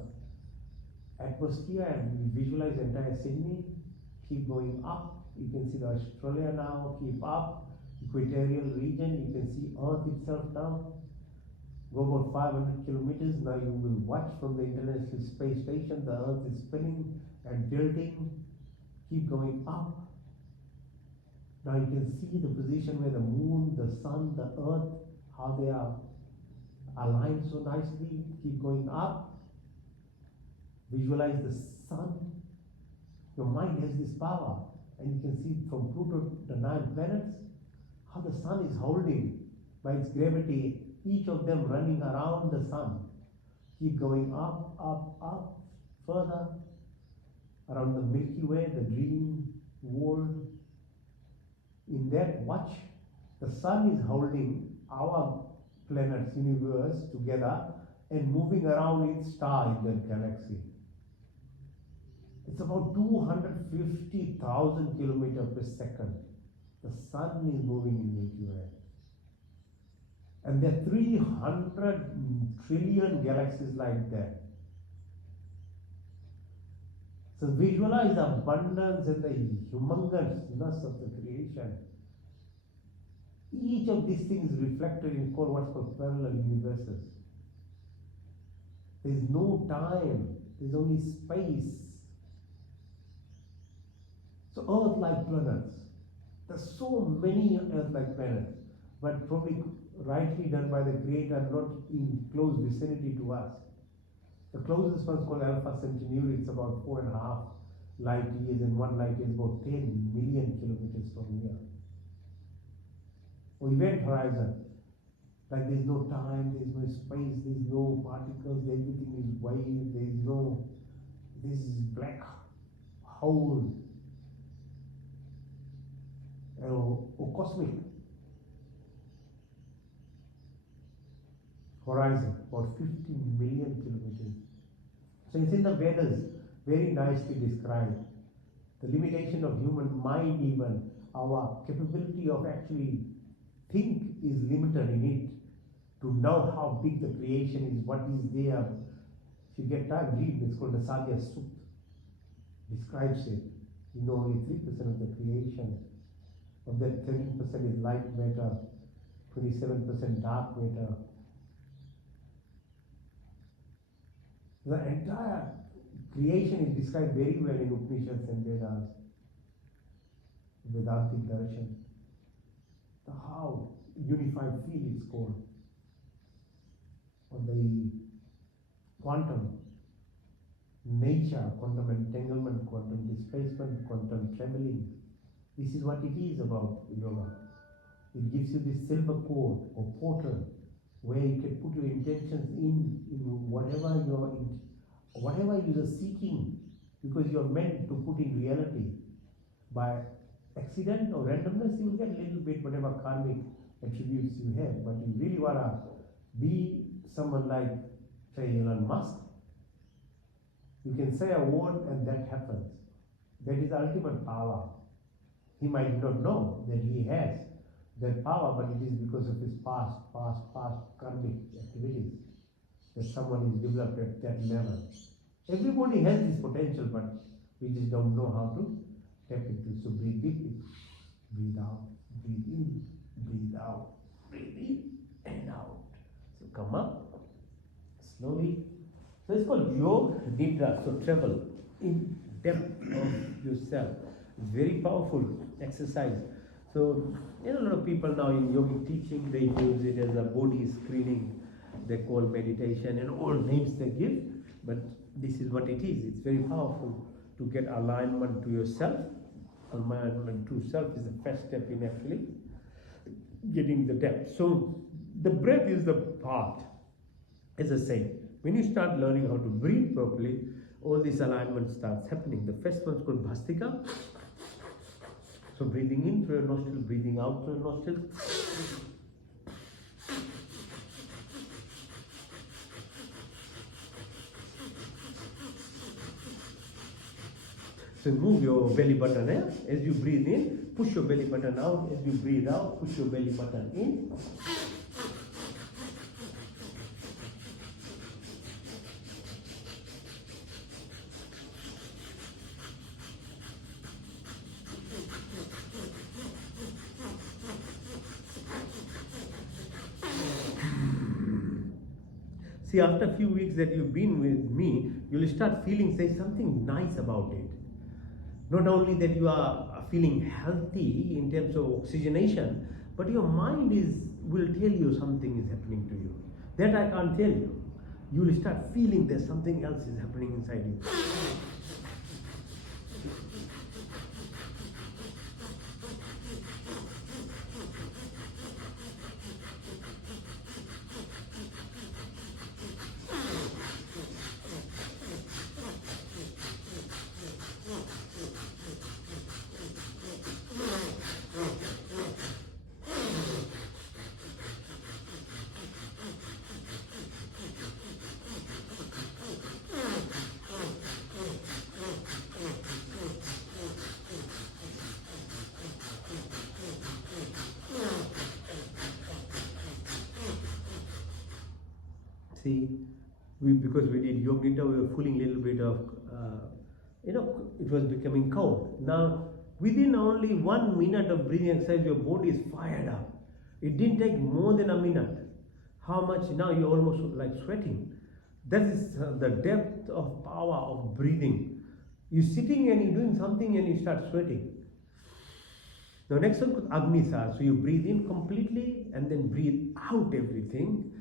atmosphere, and visualize the entire Sydney. Keep going up. You can see the Australia now. Keep up. Equatorial region. You can see Earth itself now. Go about 500 kilometers. Now you will watch from the International Space Station. The Earth is spinning and tilting. Keep going up. Now you can see the position where the moon, the sun, the earth, how they are aligned so nicely. Keep going up. Visualize the sun. Your mind has this power, and you can see from Pluto, the 9 planets, how the sun is holding by its gravity, each of them running around the sun. Keep going up, up, up, further, around the Milky Way, the dream world. In that, watch, the sun is holding our planets, universe together and moving around its star in that galaxy. It's about 250,000 kilometers per second. The sun is moving in Milky Way. And there are 300 trillion galaxies like that. So visualize the abundance and the humongousness of the creation. Each of these things is reflected in what's called parallel universes. There is no time, there is only space. So Earth-like planets. There's so many Earth-like planets, but probably rightly done by the Creator, not in close vicinity to us. The closest one is called Alpha Centauri. It's about 4.5 light years, and 1 light year is about 10 million kilometers from here. Or Event Horizon, like there's no time, there's no space, there's no particles, everything is white, there's no, this is black hole, or cosmic horizon, about 50 million kilometers. So it's in the Vedas, very nicely described. The limitation of human mind, even our capability of actually think is limited in it. To know how big the creation is, what is there. If you get time, read. It's called the Sadhya Sutta. Describes it. You know, only 3% of the creation. Of that, 13% is light matter, 27% dark matter. The entire creation is described very well in Upanishads and Vedas, Vedantic Darshan. The how unified field is called, or the quantum nature, quantum entanglement, quantum displacement, quantum traveling. This is what it is about yoga. It gives you this silver code or portal where you can put your intentions in whatever you're seeking, because you're meant to put in reality. By accident or randomness, you will get a little bit whatever karmic attributes you have, but you really want to be someone like, say, Elon Musk. You can say a word and that happens. That is the ultimate power. He might not know that he has that power, but it is because of his past karmic activities that someone is developed at that level. Everybody has this potential, but we just don't know how to tap into. So breathe deeply, breathe out, breathe in, breathe out, breathe in and out. So come up slowly. So it's called Yoga Nidra, so travel in depth of yourself. It's very powerful exercise. So, a lot of people now in yogic teaching, they use it as a body screening. They call meditation and all names they give, but this is what it is. It's very powerful to get alignment to yourself alignment to self is the first step in actually getting the depth. So the breath is the path. As I say, when you start learning how to breathe properly, all this alignment starts happening. The first one's called Bhastika. So breathing in through your nostril, breathing out through your nostril. So move your belly button as you breathe in, push your belly button out. As you breathe out, push your belly button in. See, after a few weeks that you've been with me, you'll start feeling there's something nice about it. Not only that you are feeling healthy in terms of oxygenation, but your mind will tell you something is happening to you. That I can't tell you. You will start feeling there's something else is happening inside you. See, because we did yoga nidra, we were feeling a little bit of, it was becoming cold. Now, within only 1 minute of breathing exercise, your body is fired up. It didn't take more than a minute. How much? Now you're almost like sweating. That is the depth of power of breathing. You're sitting and you're doing something and you start sweating. Now next one is Agnisar. So you breathe in completely and then breathe out everything.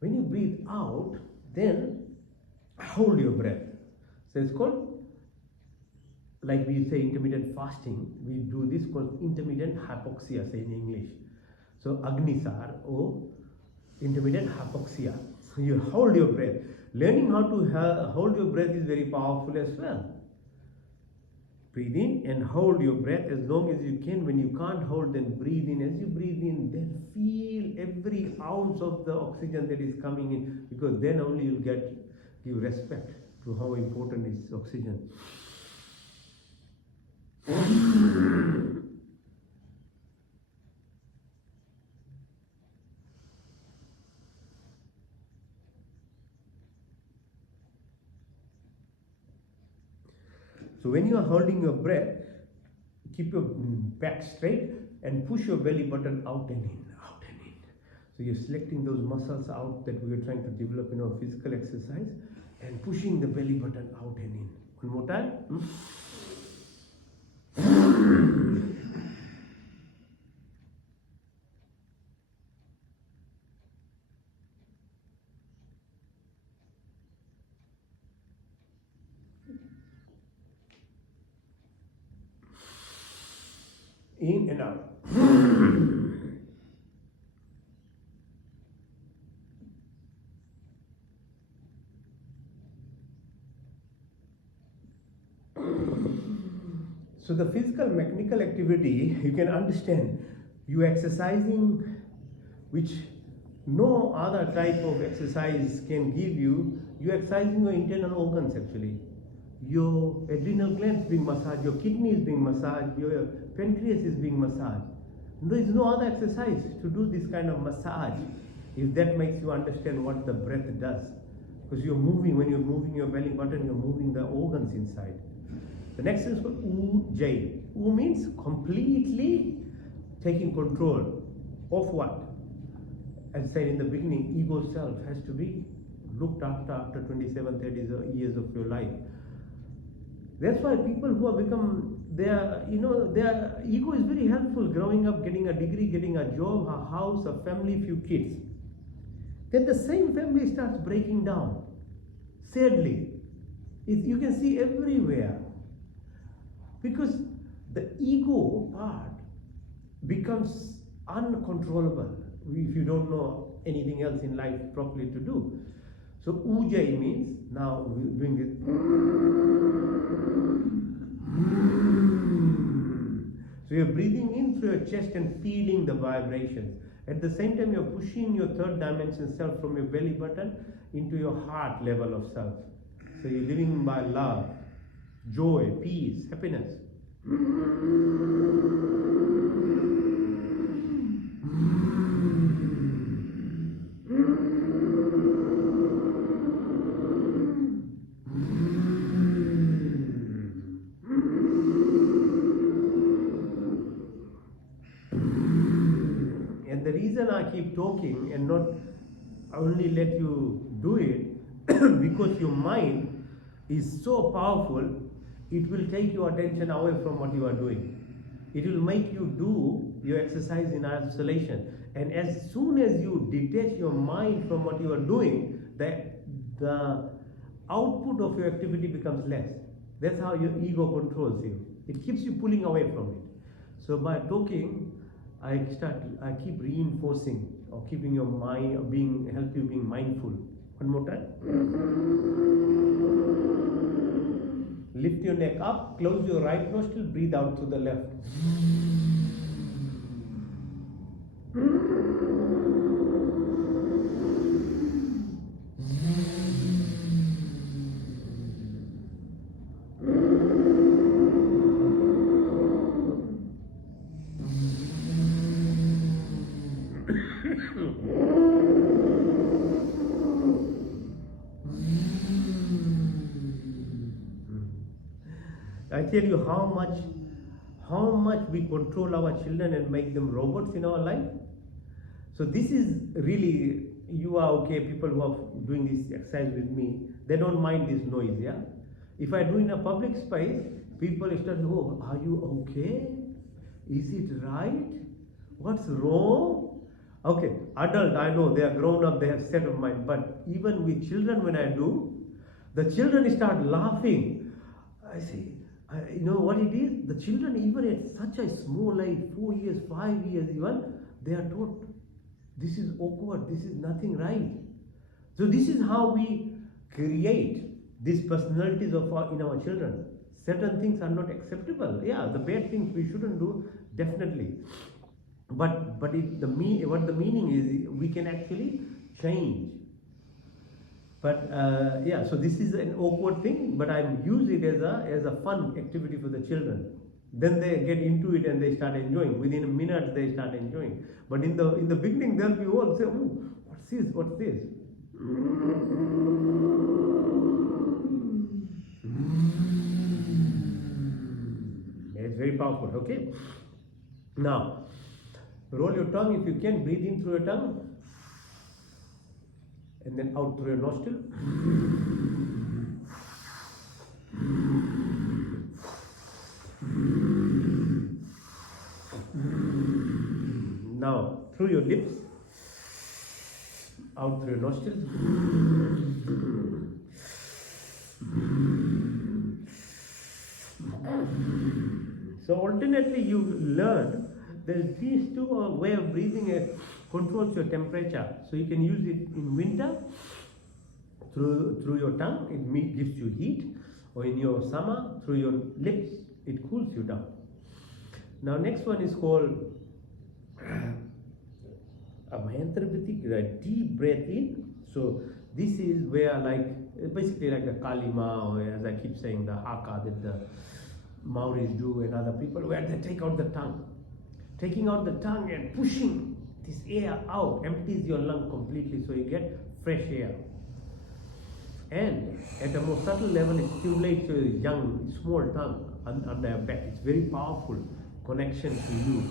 When you breathe out, then hold your breath. So it's called, like we say intermittent fasting, we do this called intermittent hypoxia, say in English. So Agnisar or intermittent hypoxia. So you hold your breath. Learning how to hold your breath is very powerful as well. Breathe in and hold your breath as long as you can. When you can't hold, then breathe in. As you breathe in, then feel every ounce of the oxygen that is coming in, because then only you'll give respect to how important is oxygen. So when you are holding your breath, keep your back straight and push your belly button out and in, out and in. So you're selecting those muscles out that we are trying to develop in our physical exercise and pushing the belly button out and in. One more time. In and out. So the physical mechanical activity, you can understand, you exercising, which no other type of exercise can give you. You exercising your internal organs actually. Your adrenal glands being massaged, your kidney is being massaged, your pancreas is being massaged. There is no other exercise to do this kind of massage, if that makes you understand what the breath does. Because you're moving, when you're moving your belly button, you're moving the organs inside. The next is called Ujjayi. U means completely taking control of what? As I said in the beginning, ego self has to be looked after 27, 30 years of your life. That's why people who have become, their ego is very helpful. Growing up, getting a degree, getting a job, a house, a family, few kids. Then the same family starts breaking down. Sadly, you can see everywhere. Because the ego part becomes uncontrollable if you don't know anything else in life properly to do. So ujjayi means, now we're doing this. So you're breathing in through your chest and feeling the vibrations. At the same time, you're pushing your third dimension self from your belly button into your heart level of self. So you're living by love, joy, peace, happiness. And the reason I keep talking and not only let you do it, because your mind is so powerful, it will take your attention away from what you are doing. It will make you do your exercise in isolation. And as soon as you detach your mind from what you are doing, the output of your activity becomes less. That's how your ego controls you. It keeps you pulling away from it. So by talking, I keep reinforcing or keeping your mind, help you being mindful. One more time. Lift your neck up, close your right nostril, breathe out through the left. I tell you how much we control our children and make them robots in our life. So this is really, you are okay, people who are doing this exercise with me, they don't mind this noise, yeah? If I do in a public space, people start, oh, are you okay? Is it right? What's wrong? Okay, adult, I know, they are grown up, they have set of mind, but even with children when I do, the children start laughing. I say, you know what it is? The children, even at such a small age, 4 years, 5 years even, they are taught, this is awkward, this is nothing right. So this is how we create these personalities in our children. Certain things are not acceptable. Yeah, the bad things we shouldn't do, definitely. But what the meaning is, we can actually change. But yeah, so this is an awkward thing, but I use it as a fun activity for the children. Then they get into it and they start enjoying. Within a minute, they start enjoying. But in the beginning, they'll be all say, "Oh, what's this? What's this?" It's very powerful. Okay. Now, roll your tongue if you can. Breathe in through your tongue. And then out through your nostril. Now through your lips, out through your nostrils. So alternately you learn that these two are way of breathing controls your temperature. So you can use it in winter through your tongue, it gives you heat, or in your summer through your lips, it cools you down. Now next one is called a Mayantrabritik, deep breath in. So this is where basically like the Kalima, or as I keep saying, the Haka that the Maoris do and other people, where they take out the tongue. Taking out the tongue and pushing this air out empties your lung completely, so you get fresh air. And at a more subtle level, it stimulates your young, small tongue under your back. It's very powerful connection to you,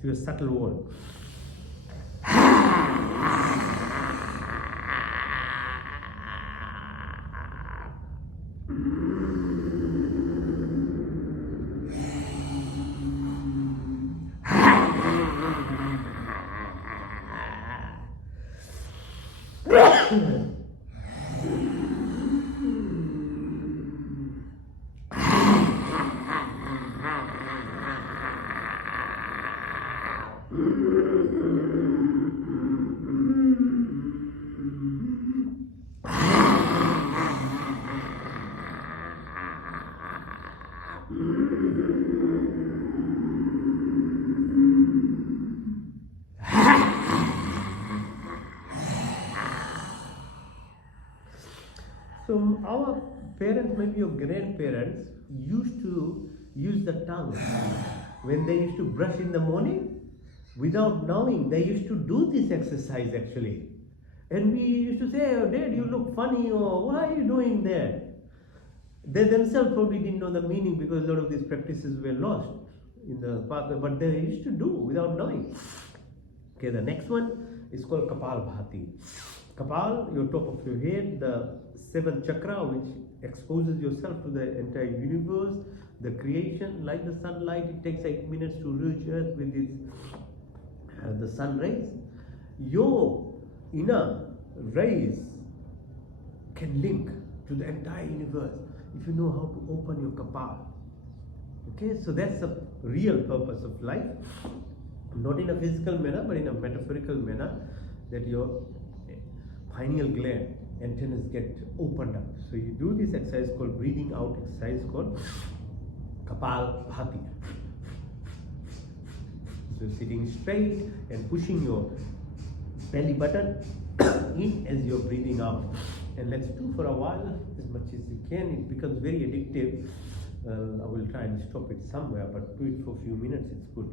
to your subtle world. parents, maybe your grandparents, used to use the tongue when they used to brush in the morning. Without knowing, they used to do this exercise actually. And we used to say, oh, Dad, you look funny, or what are you doing there? They themselves probably didn't know the meaning because a lot of these practices were lost in the past, but they used to do without knowing. Okay, the next one is called Kapal Bhati. Kapal, your top of your head, the seventh chakra, which exposes yourself to the entire universe, the creation, like the sunlight. It takes 8 minutes to reach Earth with its the sun rays. Your inner rays can link to the entire universe if you know how to open your kapal. Okay, so that's the real purpose of life, not in a physical manner but in a metaphorical manner, that your pineal gland antennas get opened up. So you do this exercise called breathing out exercise called Kapal Bhati. So sitting straight and pushing your belly button in as you're breathing out. And let's do for a while as much as you can. It becomes very addictive. I will try and stop it somewhere, but do it for a few minutes, it's good.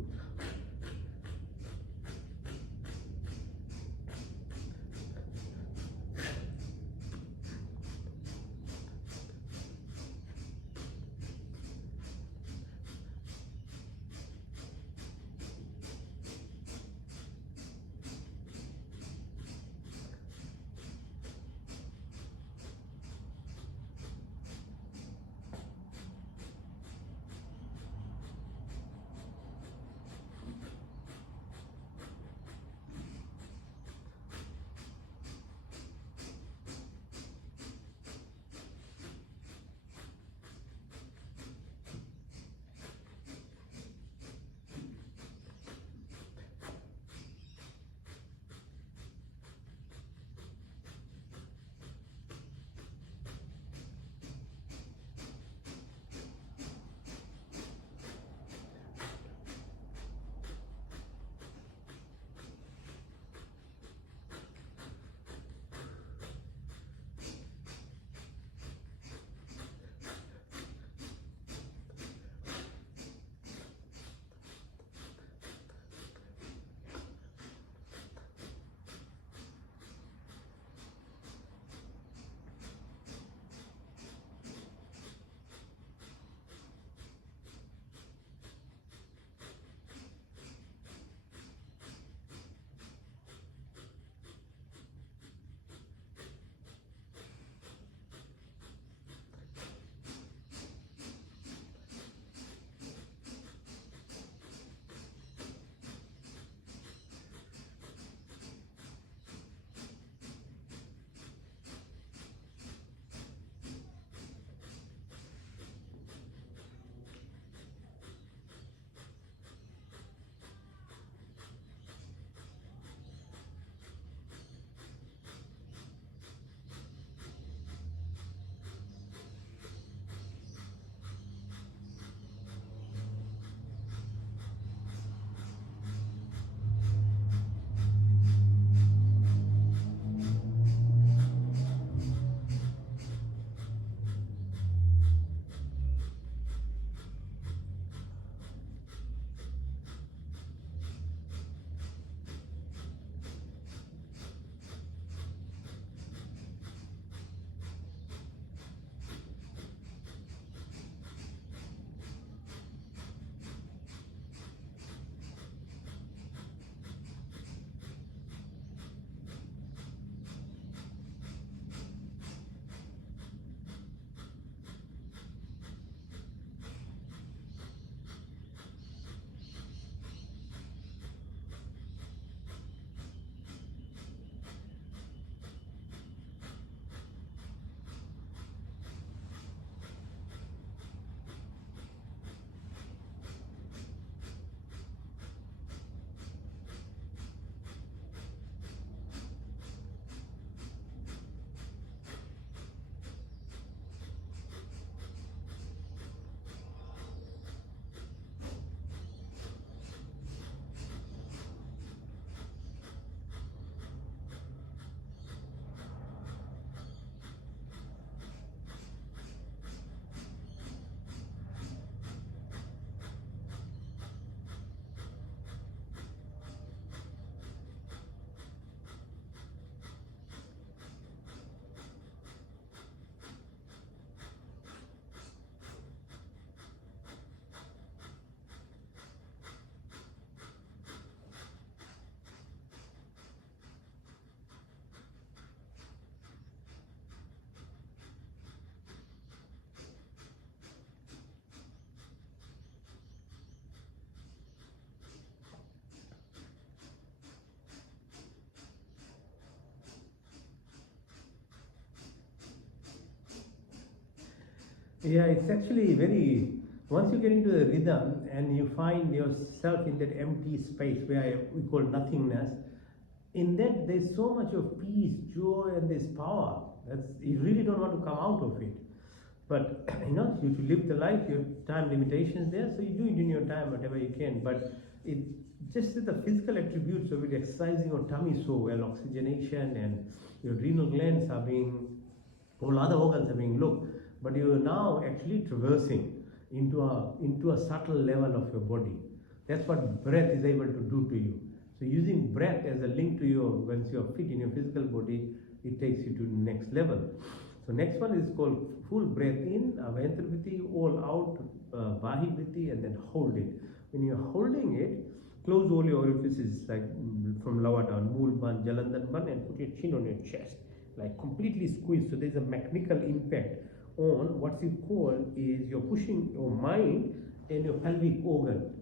Yeah, it's actually very. Once you get into the rhythm and you find yourself in that empty space where we call nothingness, in that there's so much of peace, joy, and there's power. That's you really don't want to come out of it. But you to live the life, you have time limitations there, so you do it in your time, whatever you can. But it just the physical attributes of it, exercising your tummy so well, oxygenation, and your adrenal glands are being, all other organs are being looked, but you are now actually traversing into a subtle level of your body. That's what breath is able to do to you. So using breath as a link to your, once you are fit in your physical body, it takes you to the next level. So next one is called full breath in, Avantarviti, all out, Bahivriti, and then hold it. When you're holding it, close all your orifices like from lower down, Mulban, Jalandharban, and put your chin on your chest, like completely squeeze. So there's a mechanical impact on what you call is you're pushing your mind and your pelvic organ.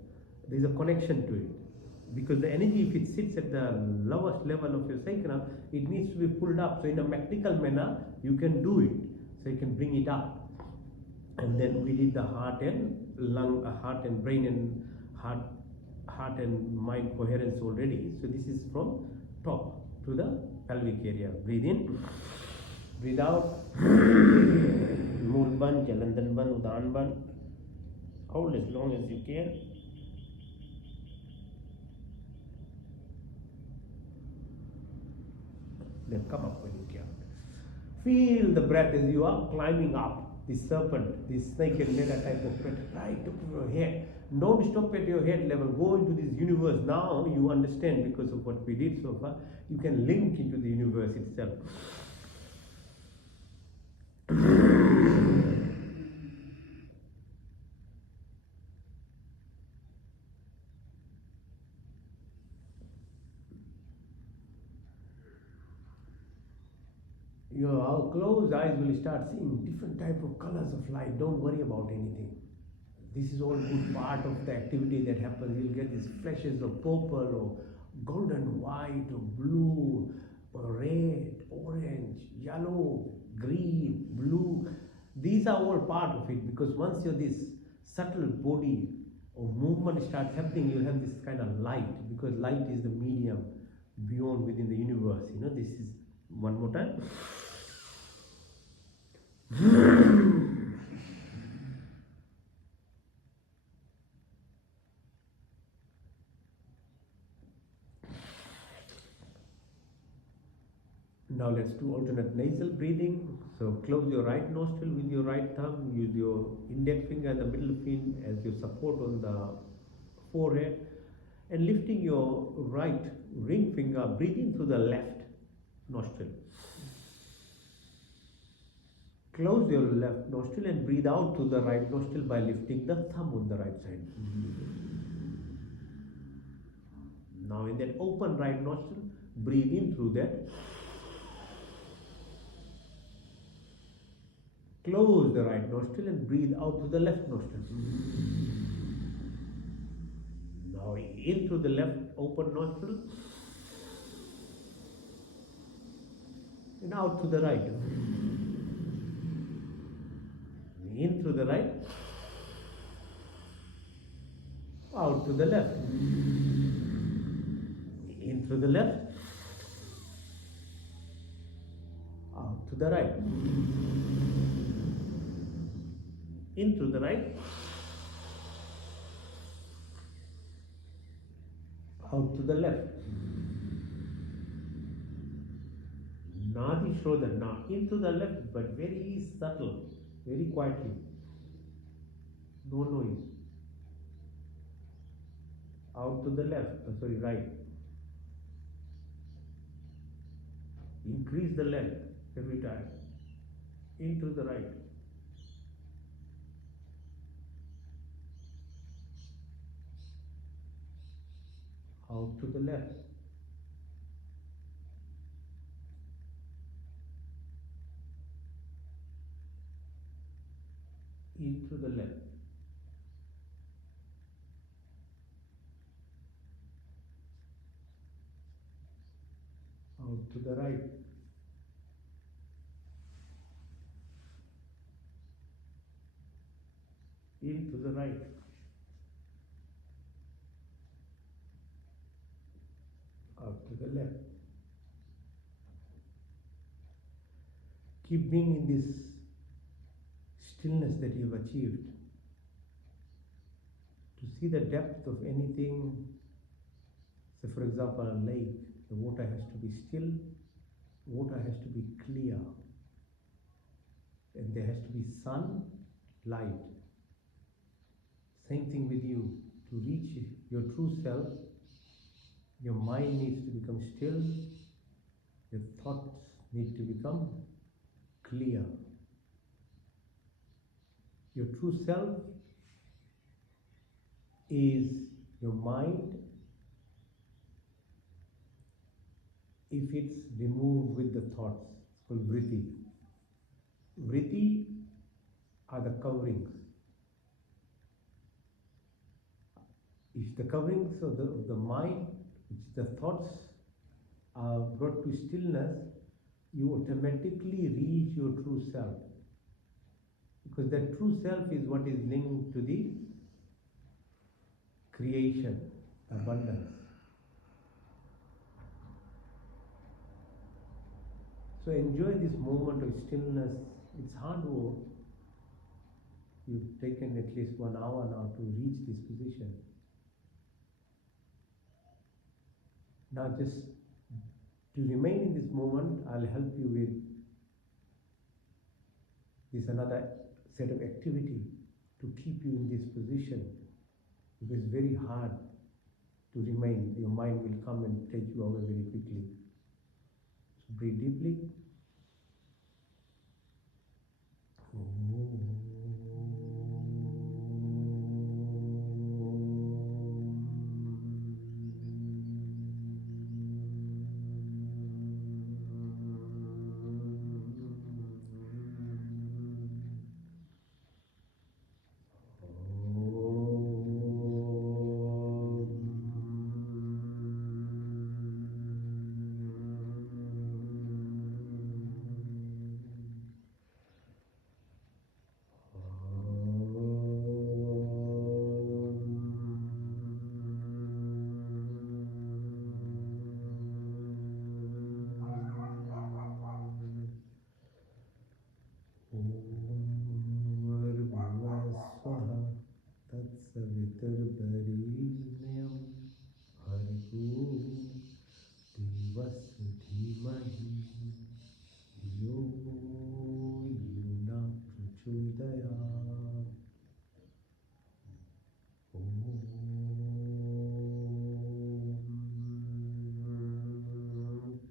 There's a connection to it. Because the energy, if it sits at the lowest level of your sacrum, it needs to be pulled up. So in a mechanical manner, you can do it. So you can bring it up. And then we did the heart and lung, heart and brain and heart and mind coherence already. So this is from top to the pelvic area. Breathe in, breathe out. Mulban, Jalandharban, Udanban. Hold as long as you can. Then come up when you can. Feel the breath as you are climbing up this serpent, this snake and ladder type of breath, right up to your head. Don't stop at your head level. Go into this universe. Now you understand because of what we did so far. You can link into the universe itself. Your closed eyes will start seeing different type of colors of light. Don't worry about anything. This is all good part of the activity that happens. You'll get these flashes of purple or golden white or blue or red, orange, yellow, green, blue. These are all part of it because once you're this subtle body of movement starts happening, you'll have this kind of light because light is the medium beyond within the universe. This is one more time. Now let's do alternate nasal breathing. So close your right nostril with your right thumb. Use your index finger and the middle finger as your support on the forehead. And lifting your right ring finger, breathing through the left nostril. Close your left nostril and breathe out through the right nostril by lifting the thumb on the right side. Now in that open right nostril, breathe in through that. Close the right nostril and breathe out through the left nostril. Now in through the left open nostril and out to the right. In through the right, out to the left. In through the left, out to the right. In through the right, out to the left. Nadi Shodhan. Now into the left, but very subtle, very quietly. No noise. Out to the left, right. Increase the length every time. Into the right. Out to the left. Into the left. Out to the right. heel to the right. Out to the left. Keep being in this stillness that you've achieved. To see the depth of anything, so for example, a lake, the water has to be still, water has to be clear, and there has to be sun, light. Same thing with you. To reach your true self, your mind needs to become still, your thoughts need to become clear. Your true self is your mind if it's removed with the thoughts. It's called vritti. Vritti are the coverings. If the coverings of the mind, which the thoughts, are brought to stillness, you automatically reach your true self. Because that true self is what is linked to the creation, abundance. So enjoy this moment of stillness. It's hard work. You've taken at least 1 hour now to reach this position. Now just to remain in this moment, I'll help you with this another set of activity to keep you in this position, because it's very hard to remain. Your mind will come and take you away very quickly. So breathe deeply.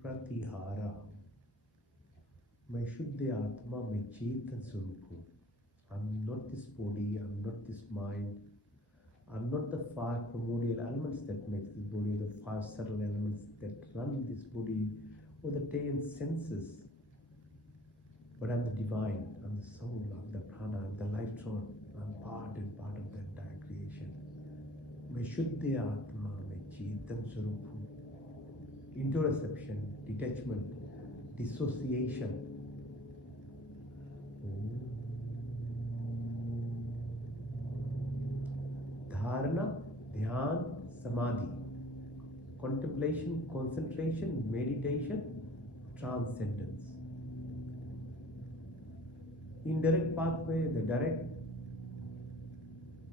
Pratihara. मैं शुद्ध आत्मा में चेतन स्वरूप हूँ. I'm not this body, I'm not this mind, I'm not the five primordial elements that make this body, the five subtle elements that run this body, or the 10 senses. But I'm the divine, I'm the soul, I'm the prana, I'm the life throne, I'm part and part of the entire creation. मैं शुद्ध आत्मा में चेतन स्वरूप हूँ. Interoception, detachment, dissociation. Dharana, dhyan, samadhi. Contemplation, concentration, meditation, transcendence. Indirect pathway, the direct,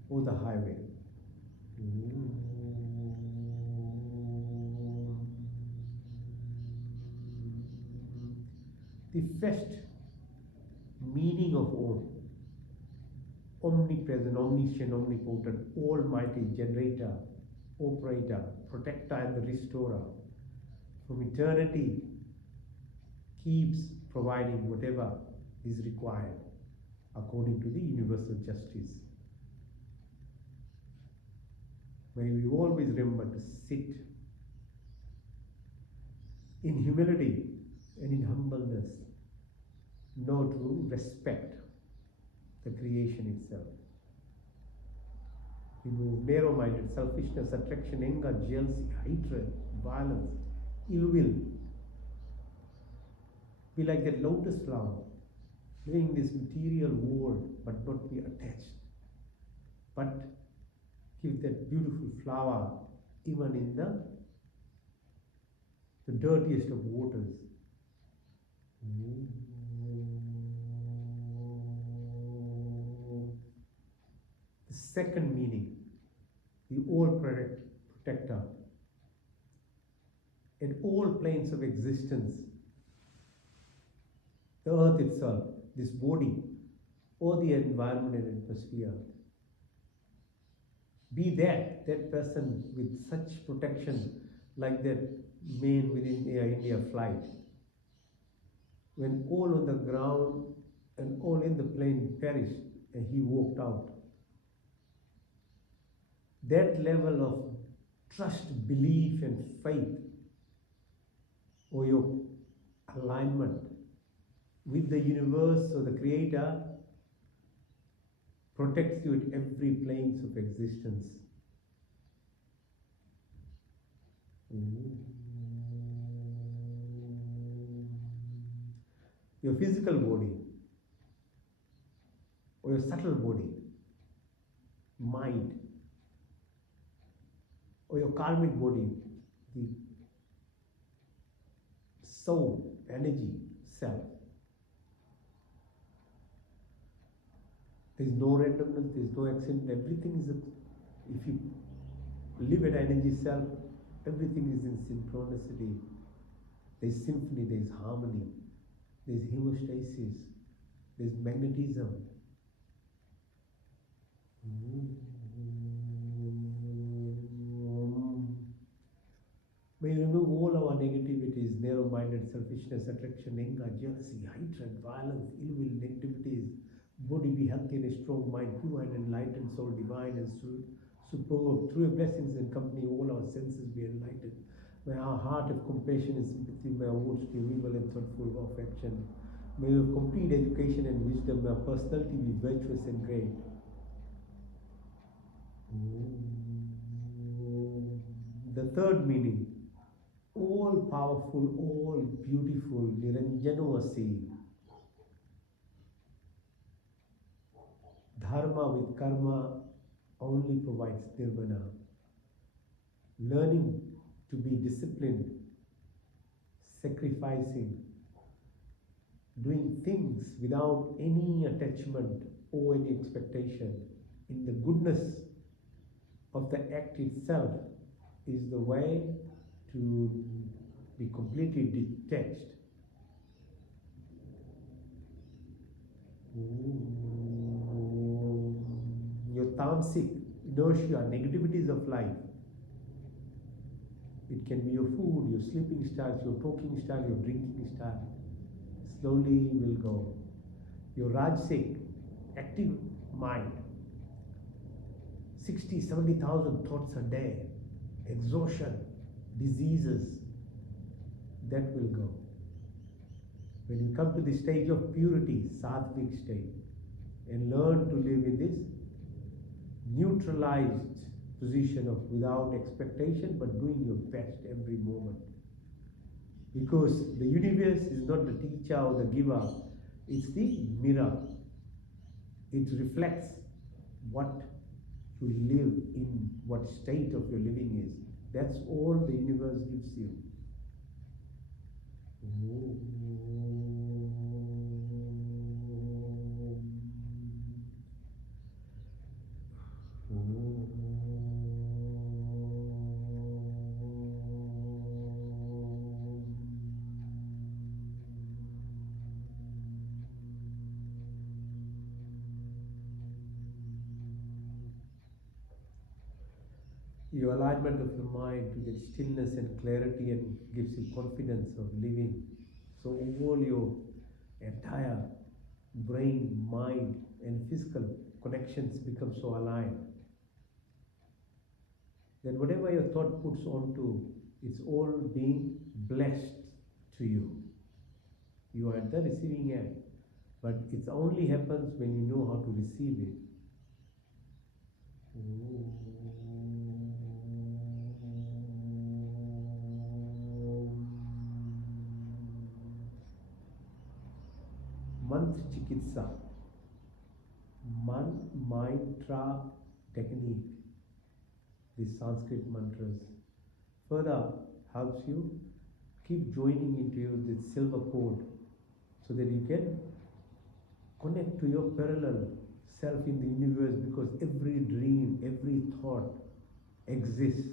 or the highway. The first meaning of Om: omnipresent, omniscient, omnipotent, almighty, generator, operator, protector, and the restorer. From eternity, keeps providing whatever is required according to the universal justice. May we always remember to sit in humility and in humbleness, know to respect the creation itself. Remove narrow-minded selfishness, attraction, anger, jealousy, hatred, violence, ill will. Be like that lotus flower, living in this material world but not be attached. but give that beautiful flower even in the dirtiest of waters. The second meaning, the all-protector. In all planes of existence, the earth itself, this body, or the environment and atmosphere, be that person with such protection like that man within Air India flight. When all on the ground and all in the plane perished and he walked out. That level of trust, belief and faith, or your alignment with the universe or the creator protects you at every planes of existence. Your physical body or your subtle body, mind, or your karmic body, the soul, energy, self. There is no randomness, there is no accident, everything is, if you live at energy self, everything is in synchronicity. There is symphony, there is harmony, there is hemostasis, there is magnetism. May you remove all our negativities, narrow-minded, selfishness, attraction, anger, jealousy, hatred, violence, ill will, negativities. Body be healthy and a strong mind, pure and enlightened soul, divine and superb. Through your blessings and company, all our senses be enlightened. May our heart have compassion and sympathy, may our words be real and thoughtful of affection. May we have complete education and wisdom, may our personality be virtuous and great. The third meaning, all powerful, all beautiful, Niranjanavasi. Dharma with karma only provides nirvana. Learning to be disciplined, sacrificing, doing things without any attachment or any expectation in the goodness of the act itself is the way to be completely detached. Your tamasic inertia, negativities of life. It can be your food, your sleeping styles, your talking style, your drinking style. Slowly will go. Your rajasic, active mind, 60, 70,000 thoughts a day, exhaustion, diseases, that will go. When you come to the stage of purity, sattvic state, and learn to live in this neutralized position of without expectation but doing your best every moment. Because the universe is not the teacher or the giver, it's the mirror. It reflects what you live in, what state of your living is. That's all the universe gives you. Your alignment of your mind to get stillness and clarity and gives you confidence of living. So all your entire brain, mind and physical connections become so aligned that whatever your thought puts onto, it's all being blessed to you. You are at the receiving end, but it only happens when you know how to receive it. Mantra Chikitsa. Man, mind, tra, technique, these Sanskrit mantras, further helps you keep joining into you this silver cord so that you can connect to your parallel self in the universe, because every dream, every thought exists.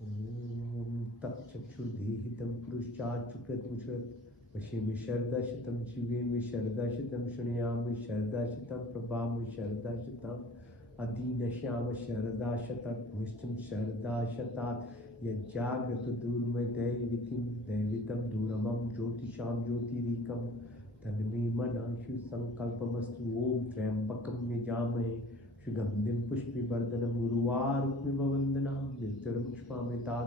Om Tat Chakshurdehitam Purushachukrat Mushrat Vashimi Sharda Shatam Jivemi Sharda Shatam Shunyami Sharda Shatam Prabhami Sharda Shatam Adina Shyama Sharda Shatat Vishtam Sharda Shatat Yajagrata Durmay Devitam Duramam Jyotisham Jyotirikam Tanmi Manashu Sankalpamastu Om Trambakam Nijamahe Shugandhim Pushpi Vardhanam Uruvarukmiva Vandanam Nityaram Shpamitat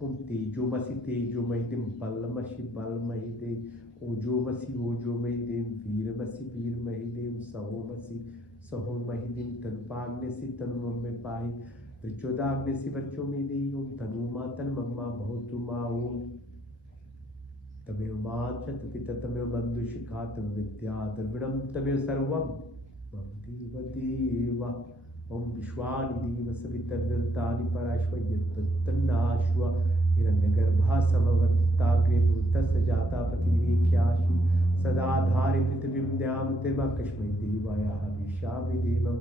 Om Tejomasi Tejomahidim Balamashi Balamahide Ojomasi Ojomahidim Veeramasi Veeramahidim Sahomasi Sahomahidim Tanpagnesi Tanumame Pai Vrichodagnesi Varchomide Om Tanuma Tanmamma Bhautuma Om Tameo Matra Tapita Tameo Bandhu Shikhatam Vidya Darvidam Tameo Sarvam Deva Deva Om Vishwani Deva Savitardantani Parashva Yadvattanashva Hiranyagarbha Samavartagre Bhutas Jata Patiri Kyashi Sadadhari Prithivim Dhyam Deva Kashmai Devaya Vishavi Devam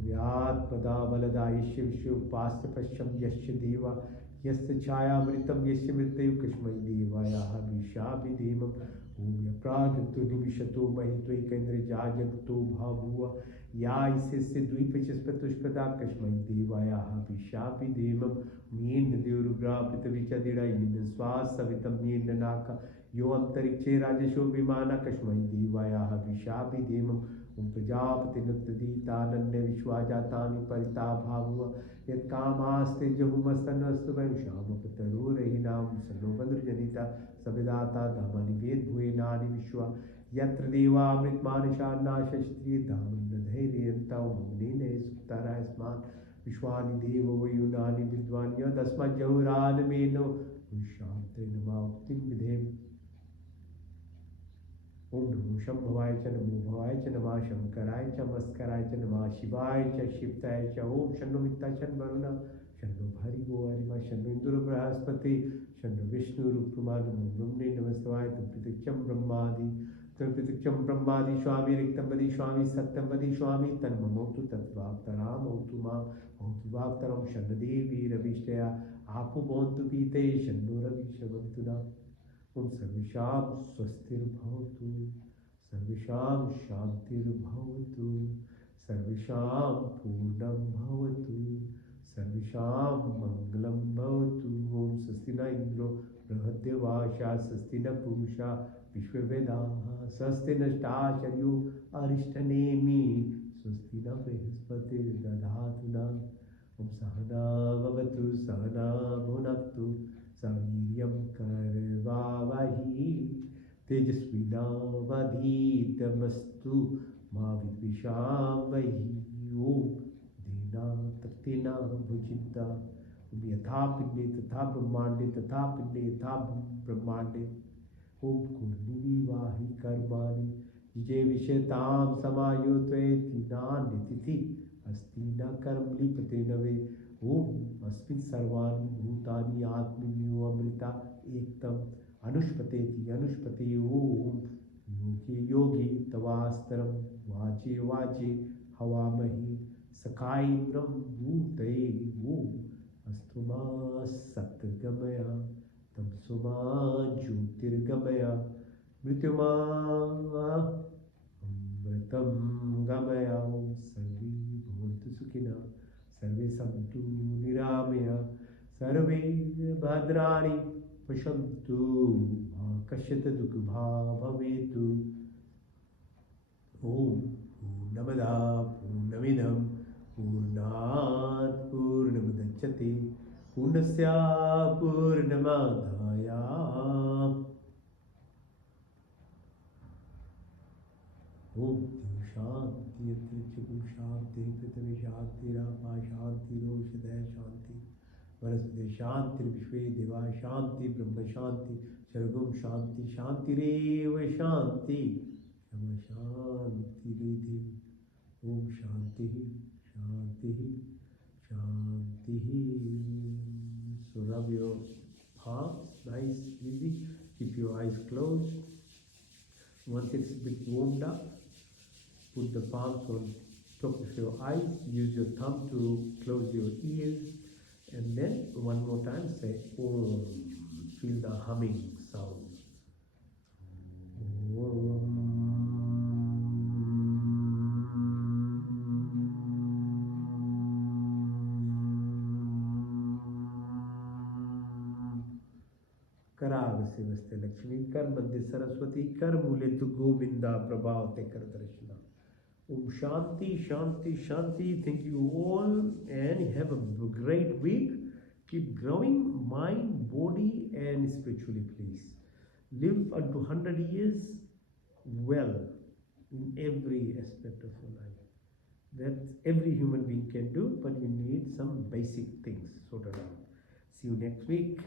Vyat Pada Balada Yashya Vishya Upasya Pasham Yashya Deva Yasya Chaya Vritam Yashya Mrityu Kashmai Devaya Vishavi Devam Om Yaprajatu Nivishato Mahitve Kendra Jajagto Bhavua Ya Isese Dvipachaspatushpada Kashmai Devaya Vishavi Devam Mien Devrugra Pritavichadira Yin Swasavitam Mien Naka Yo Antarikshe Rajasho Vimana Kashmai Devaya Vishavi Devam Om Prajapati Nuttadita Nanya Vishwajatani Parita Bhavua Yat Kamaste Jahumastanastu Vaishama Pataru Rehinam Sanobandru Janita Sabidata Dhamani Ved Bhuenani Vishwa Yatra Deva Amritmanishana Shastri Dhaman Dhairiyanta Omnine Suttara Isman Vishwani Deva Vayunani Vidvanya Dasma Jahuran Meno Vishante Namaktim Vidhem Om Namo Shambhavaya Cha Namo Bhavaya Cha Namah Shankaraya Cha Maskaraya Cha Namah Shivaya Cha Shivtaya Cha Om Shanno Mitta Shan Varuna Shanno Bharigo Arima Shanno Indra Brahaspati Shanno Vishnu Rupama Namo Brahmane Namasvaya Tam Pratikyam Brahmadi Swami Riktambadi Swami Satyambadi Swami Tanmamotu Tatvaktaram Otuma Otuvaktaram Shanno Devi Ravishtaya Apu Bontu Pite Shanno Ravishavantuna Om Sarvisham Swastir Bhavatu Sarvisham Shantir Bhavatu Sarvisham Purnam Bhavatu Sarvisham Mangalam Bhavatu Om Sastina Indro Brahadyavasha Sastina Purusha Vishwavedaha Sastina Stasharyu Arishtanemi Swastina Brihaspati Dadhatuna Om Sahana Bhavatu Sahana Bhunaktu Saviryam Karvavahi Tejasvinavadhitamastu Ma Vidvishavahi Om Dena Tatina Bhujita Om Yatha Pinde Tatha Brahmande Tatha Pinde Yatha Brahmande Om Kurnivi Vahi Karmani Jije Vishetam Samayotve Tinani Tithi Astina Karm Lipate Nave Om Asmin Sarvani Bhutani Atminu Amrita Ektam Anushpateti Anushpati Om Yogi Yogi Tavastaram Vaje Vaje Havamahi Sakai Brahm Bhute Om Astuma Satgamaya Tamsuma Jyotirgamaya Mrityuma Amritam Gamaya Om Sarvi Bhavantu Sukhina Sarve Santu Niramaya Sarve Bhadrani Pashantu Kashyata Dukha Bhavetu Om Purnamada Purnamidam Purnat Purnamudachyate Purnasya Purnamadhaya Om Shanti Yatri Shanti Prithvi Shanti Rapa Shanti Roshadaya Shanti Vanaspati Shanti Vishve Deva Shanti Brahma Shanti Sargam Shanti Shanti Reva Shanti Shama Shanti Riddhi Om Shanti, Shanti, Shanti. So rub your palms, nice, easy. Keep your eyes closed. Once it's a bit warmed up, put the palms on top of your eyes. Use your thumb to close your ears. And then one more time say Om. Feel the humming sound. Karag Sivaste Lakshmi, Kar Madhya Saraswati, Kar Mule tu Govinda, Prabhavate Kar Darshana. Om Shanti, Shanti, Shanti. Thank you all and have a great week. Keep growing mind, body and spiritually, please. Live unto 100 years well in every aspect of your life. That every human being can do, but you need some basic things sorted out. See you next week.